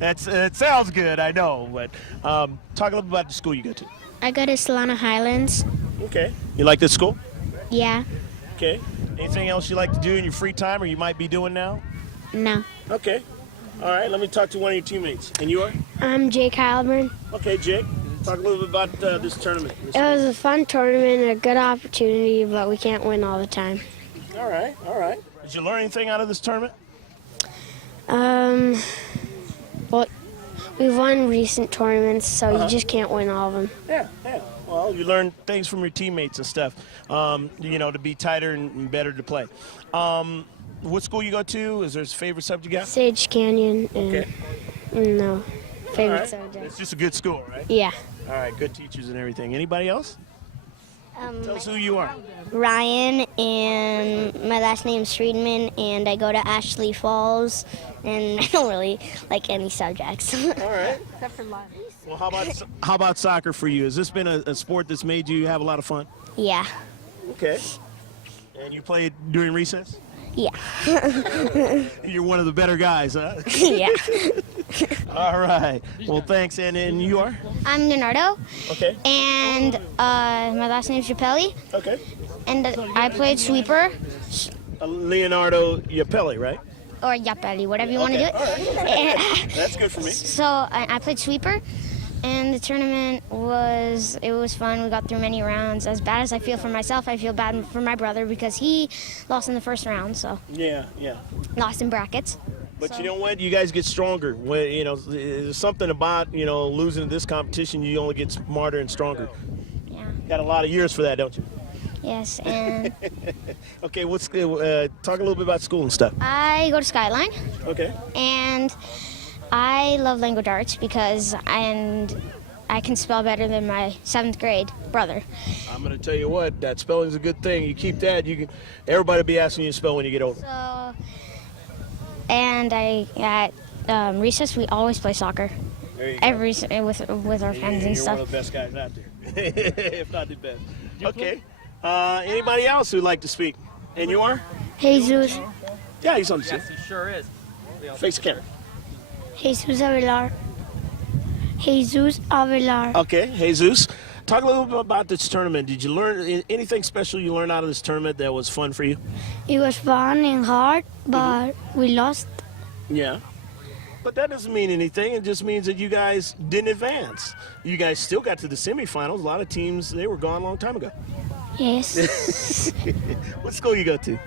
It sounds good, I know, but talk a little bit about the school you go to. I go to Solana Highlands. Okay. You like this school? Yeah. Okay. Anything else you like to do in your free time or you might be doing now? No. Okay. All right, let me talk to one of your teammates. And you are? I'm Jake Heilburn. Okay, Jake. Talk a little bit about this tournament. It was a fun tournament, a good opportunity, but we can't win all the time. All right, all right. Did you learn anything out of this tournament? Well, we've won recent tournaments, so you just can't win all of them. Yeah, yeah. Well, you learn things from your teammates and stuff, to be tighter and better to play. What school you go to? Is there a favorite subject you got? Sage Canyon. And Okay. No. Favorite All right. subject. It's just a good school, right? Yeah. All right, good teachers and everything. Anybody else? Tell us who you are. Ryan, and my last name's Friedman, and I go to Ashley Falls, and I don't really like any subjects. All right. Except for lunch. Well, how about soccer for you? Has this been a sport that's made you have a lot of fun? Yeah. Okay. And you played during recess? Yeah. You're one of the better guys, huh? Yeah. All right. Well, thanks. And you are? I'm Leonardo, Okay. and my last name's Japelli, Okay. and I played sweeper, Leonardo Yapelli, right? or Yapelli, whatever you want to do it. All right. And, That's good for me. so I played sweeper, and the tournament was fun. We got through many rounds. As bad as I feel for myself, I feel bad for my brother because he lost in the first round, so Yeah, yeah. lost in brackets. But So- you know what? You guys get stronger. When there's something about losing this competition. You only get smarter and stronger. Yeah. Got a lot of years for that, don't you? Yes, and Okay. Talk a little bit about school and stuff. I go to Skyline, Okay. and I love language arts because I can spell better than my 7th grade brother. I'm gonna tell you what. That spelling's a good thing. You keep that. Everybody will be asking you to spell when you get older. So, and at recess we always play soccer. There you go. With our friends and You're stuff. one of the best guys out there, if not the best. Okay. Anybody else who'd like to speak? And you are? Jesus Yeah, he's on the Yes, he sure is. Face the camera. Avelar. Jesus Avelar. Okay, Jesus. Talk a little bit about this tournament. Did you learn anything special you learned out of this tournament that was fun for you? It was fun and hard, but we lost. Yeah. But that doesn't mean anything. It just means that you guys didn't advance. You guys still got to the semifinals. A lot of teams, they were gone a long time ago. Yes. What school you go to?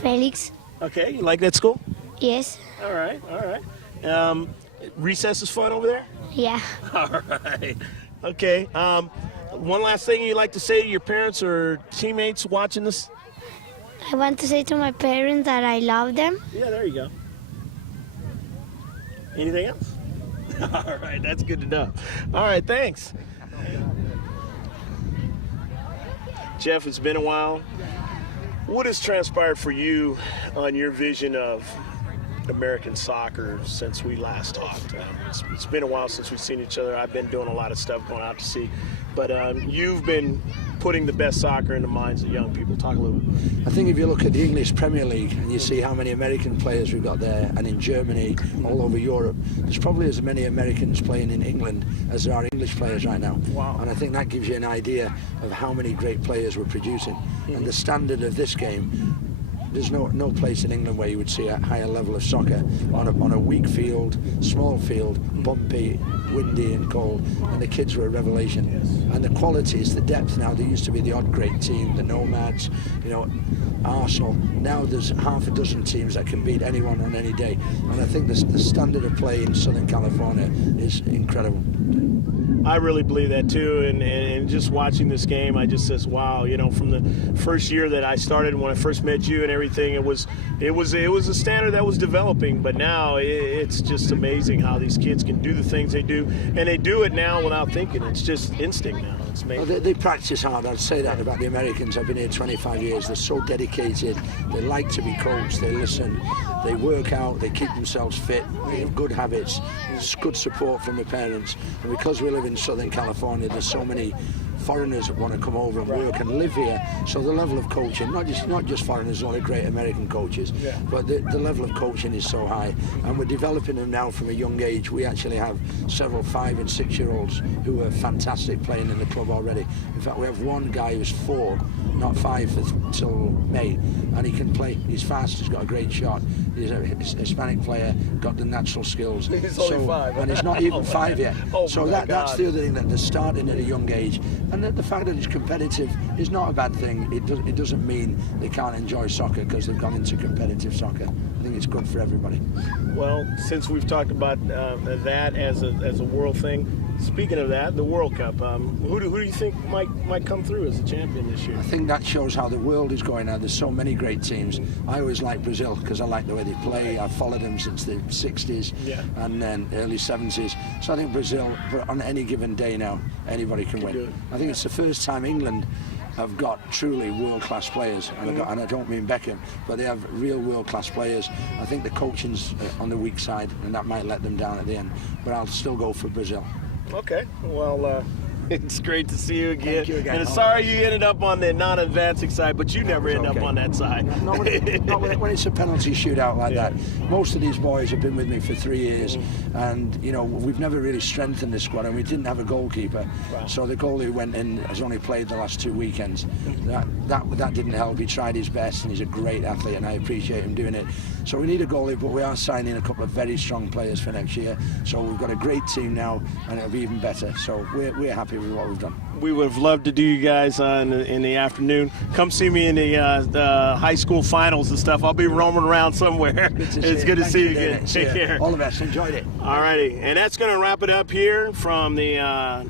Felix. Okay, you like that school? Yes. All right, all right. Recess is fun over there? Yeah. All right. Okay. One last thing you'd like to say to your parents or teammates watching this? I want to say to my parents that I love them. Yeah, there you go. Anything else? All right, that's good to know. All right, thanks. Jeff, it's been a while. What has transpired for you on your vision of American soccer since we last talked? It's been a while since we've seen each other. I've been doing a lot of stuff going out to see. But you've been putting the best soccer in the minds of young people. Talk a little bit. I think if you look at the English Premier League and you see how many American players we've got there, and in Germany, all over Europe, there's probably as many Americans playing in England as there are English players right now. Wow. And I think that gives you an idea of how many great players we're producing. And the standard of this game, there's no place in England where you would see a higher level of soccer on a weak field, small field, bumpy, windy and cold, and the kids were a revelation. And the qualities, the depth now, there used to be the odd great team, the Nomads, Arsenal. Now there's half a dozen teams that can beat anyone on any day. And I think the standard of play in Southern California is incredible. I really believe that too, and just watching this game, I just says, wow, from the first year that I started, when I first met you and everything, it was a standard that was developing, but now it's just amazing how these kids can do the things they do, and they do it now without thinking. It's just instinct now. It's amazing. Well, they practice hard. I'd say that about the Americans. I've been here 25 years. They're so dedicated. They like to be coached. They listen. They work out. They keep themselves fit. They have good habits. There's good support from the parents. And because we live in Southern California, there's so many foreigners want to come over and work and live here. So the level of coaching, not just foreigners, only great American coaches, but the level of coaching is so high, and we're developing them now from a young age. We actually have several 5- and 6-year-olds who are fantastic playing in the club already. In fact, we have one guy who's 4, not 5 till May, and he can play. He's fast. He's got a great shot. He's a Hispanic player, got the natural skills. He's only 5. And he's not even 5 yet. Oh, so that's the other thing, that they're starting at a young age, and the fact that it's competitive is not a bad thing. It doesn't mean they can't enjoy soccer because they've gone into competitive soccer. I think it's good for everybody. Well, since we've talked about that as a world thing, speaking of that, the World Cup, who do you think might come through as a champion this year? I think that shows how the world is going now. There's so many great teams. I always like Brazil because I like the way they play. I've followed them since the 60s and then early 70s. So I think Brazil, on any given day now, anybody can win. I think it's the first time England have got truly world-class players, and I don't mean Beckham, but they have real world-class players. I think the coaching's on the weak side, and that might let them down at the end, but I'll still go for Brazil. Okay, well, it's great to see you again. Thank you again. And sorry you ended up on the non-advancing side, but you never end up on that side. Not when it's a penalty shootout like that. Most of these boys have been with me for 3 years, and we've never really strengthened the squad, and we didn't have a goalkeeper. Right. So the goalie who went in has only played the last 2 weekends. That didn't help. He tried his best, and he's a great athlete, and I appreciate him doing it. So we need a goalie, but we are signing a couple of very strong players for next year. So we've got a great team now, and it'll be even better. So we're happy with what we've done. We would have loved to do you guys in the afternoon. Come see me in the high school finals and stuff. I'll be roaming around somewhere. It's good to see you again. Take care. All the best. Enjoyed it. All righty. And that's going to wrap it up here from the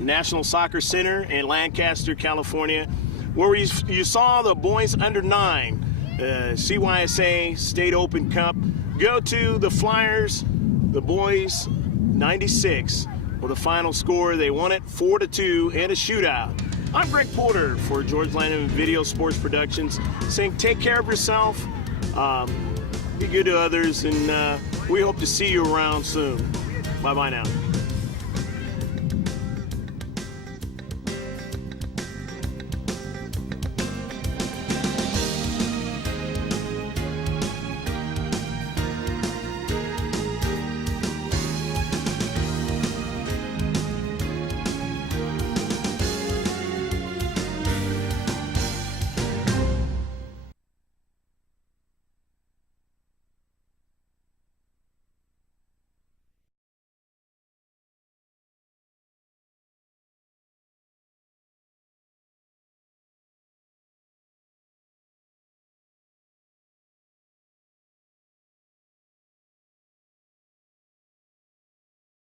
National Soccer Center in Lancaster, California, where you saw the boys under 9, CYSA State Open Cup, go to the Flyers, the boys 96. With the final score, they won it 4-2 in a shootout. I'm Greg Porter for George Lanham Video Sports Productions, saying take care of yourself, be good to others, and we hope to see you around soon. Bye-bye now.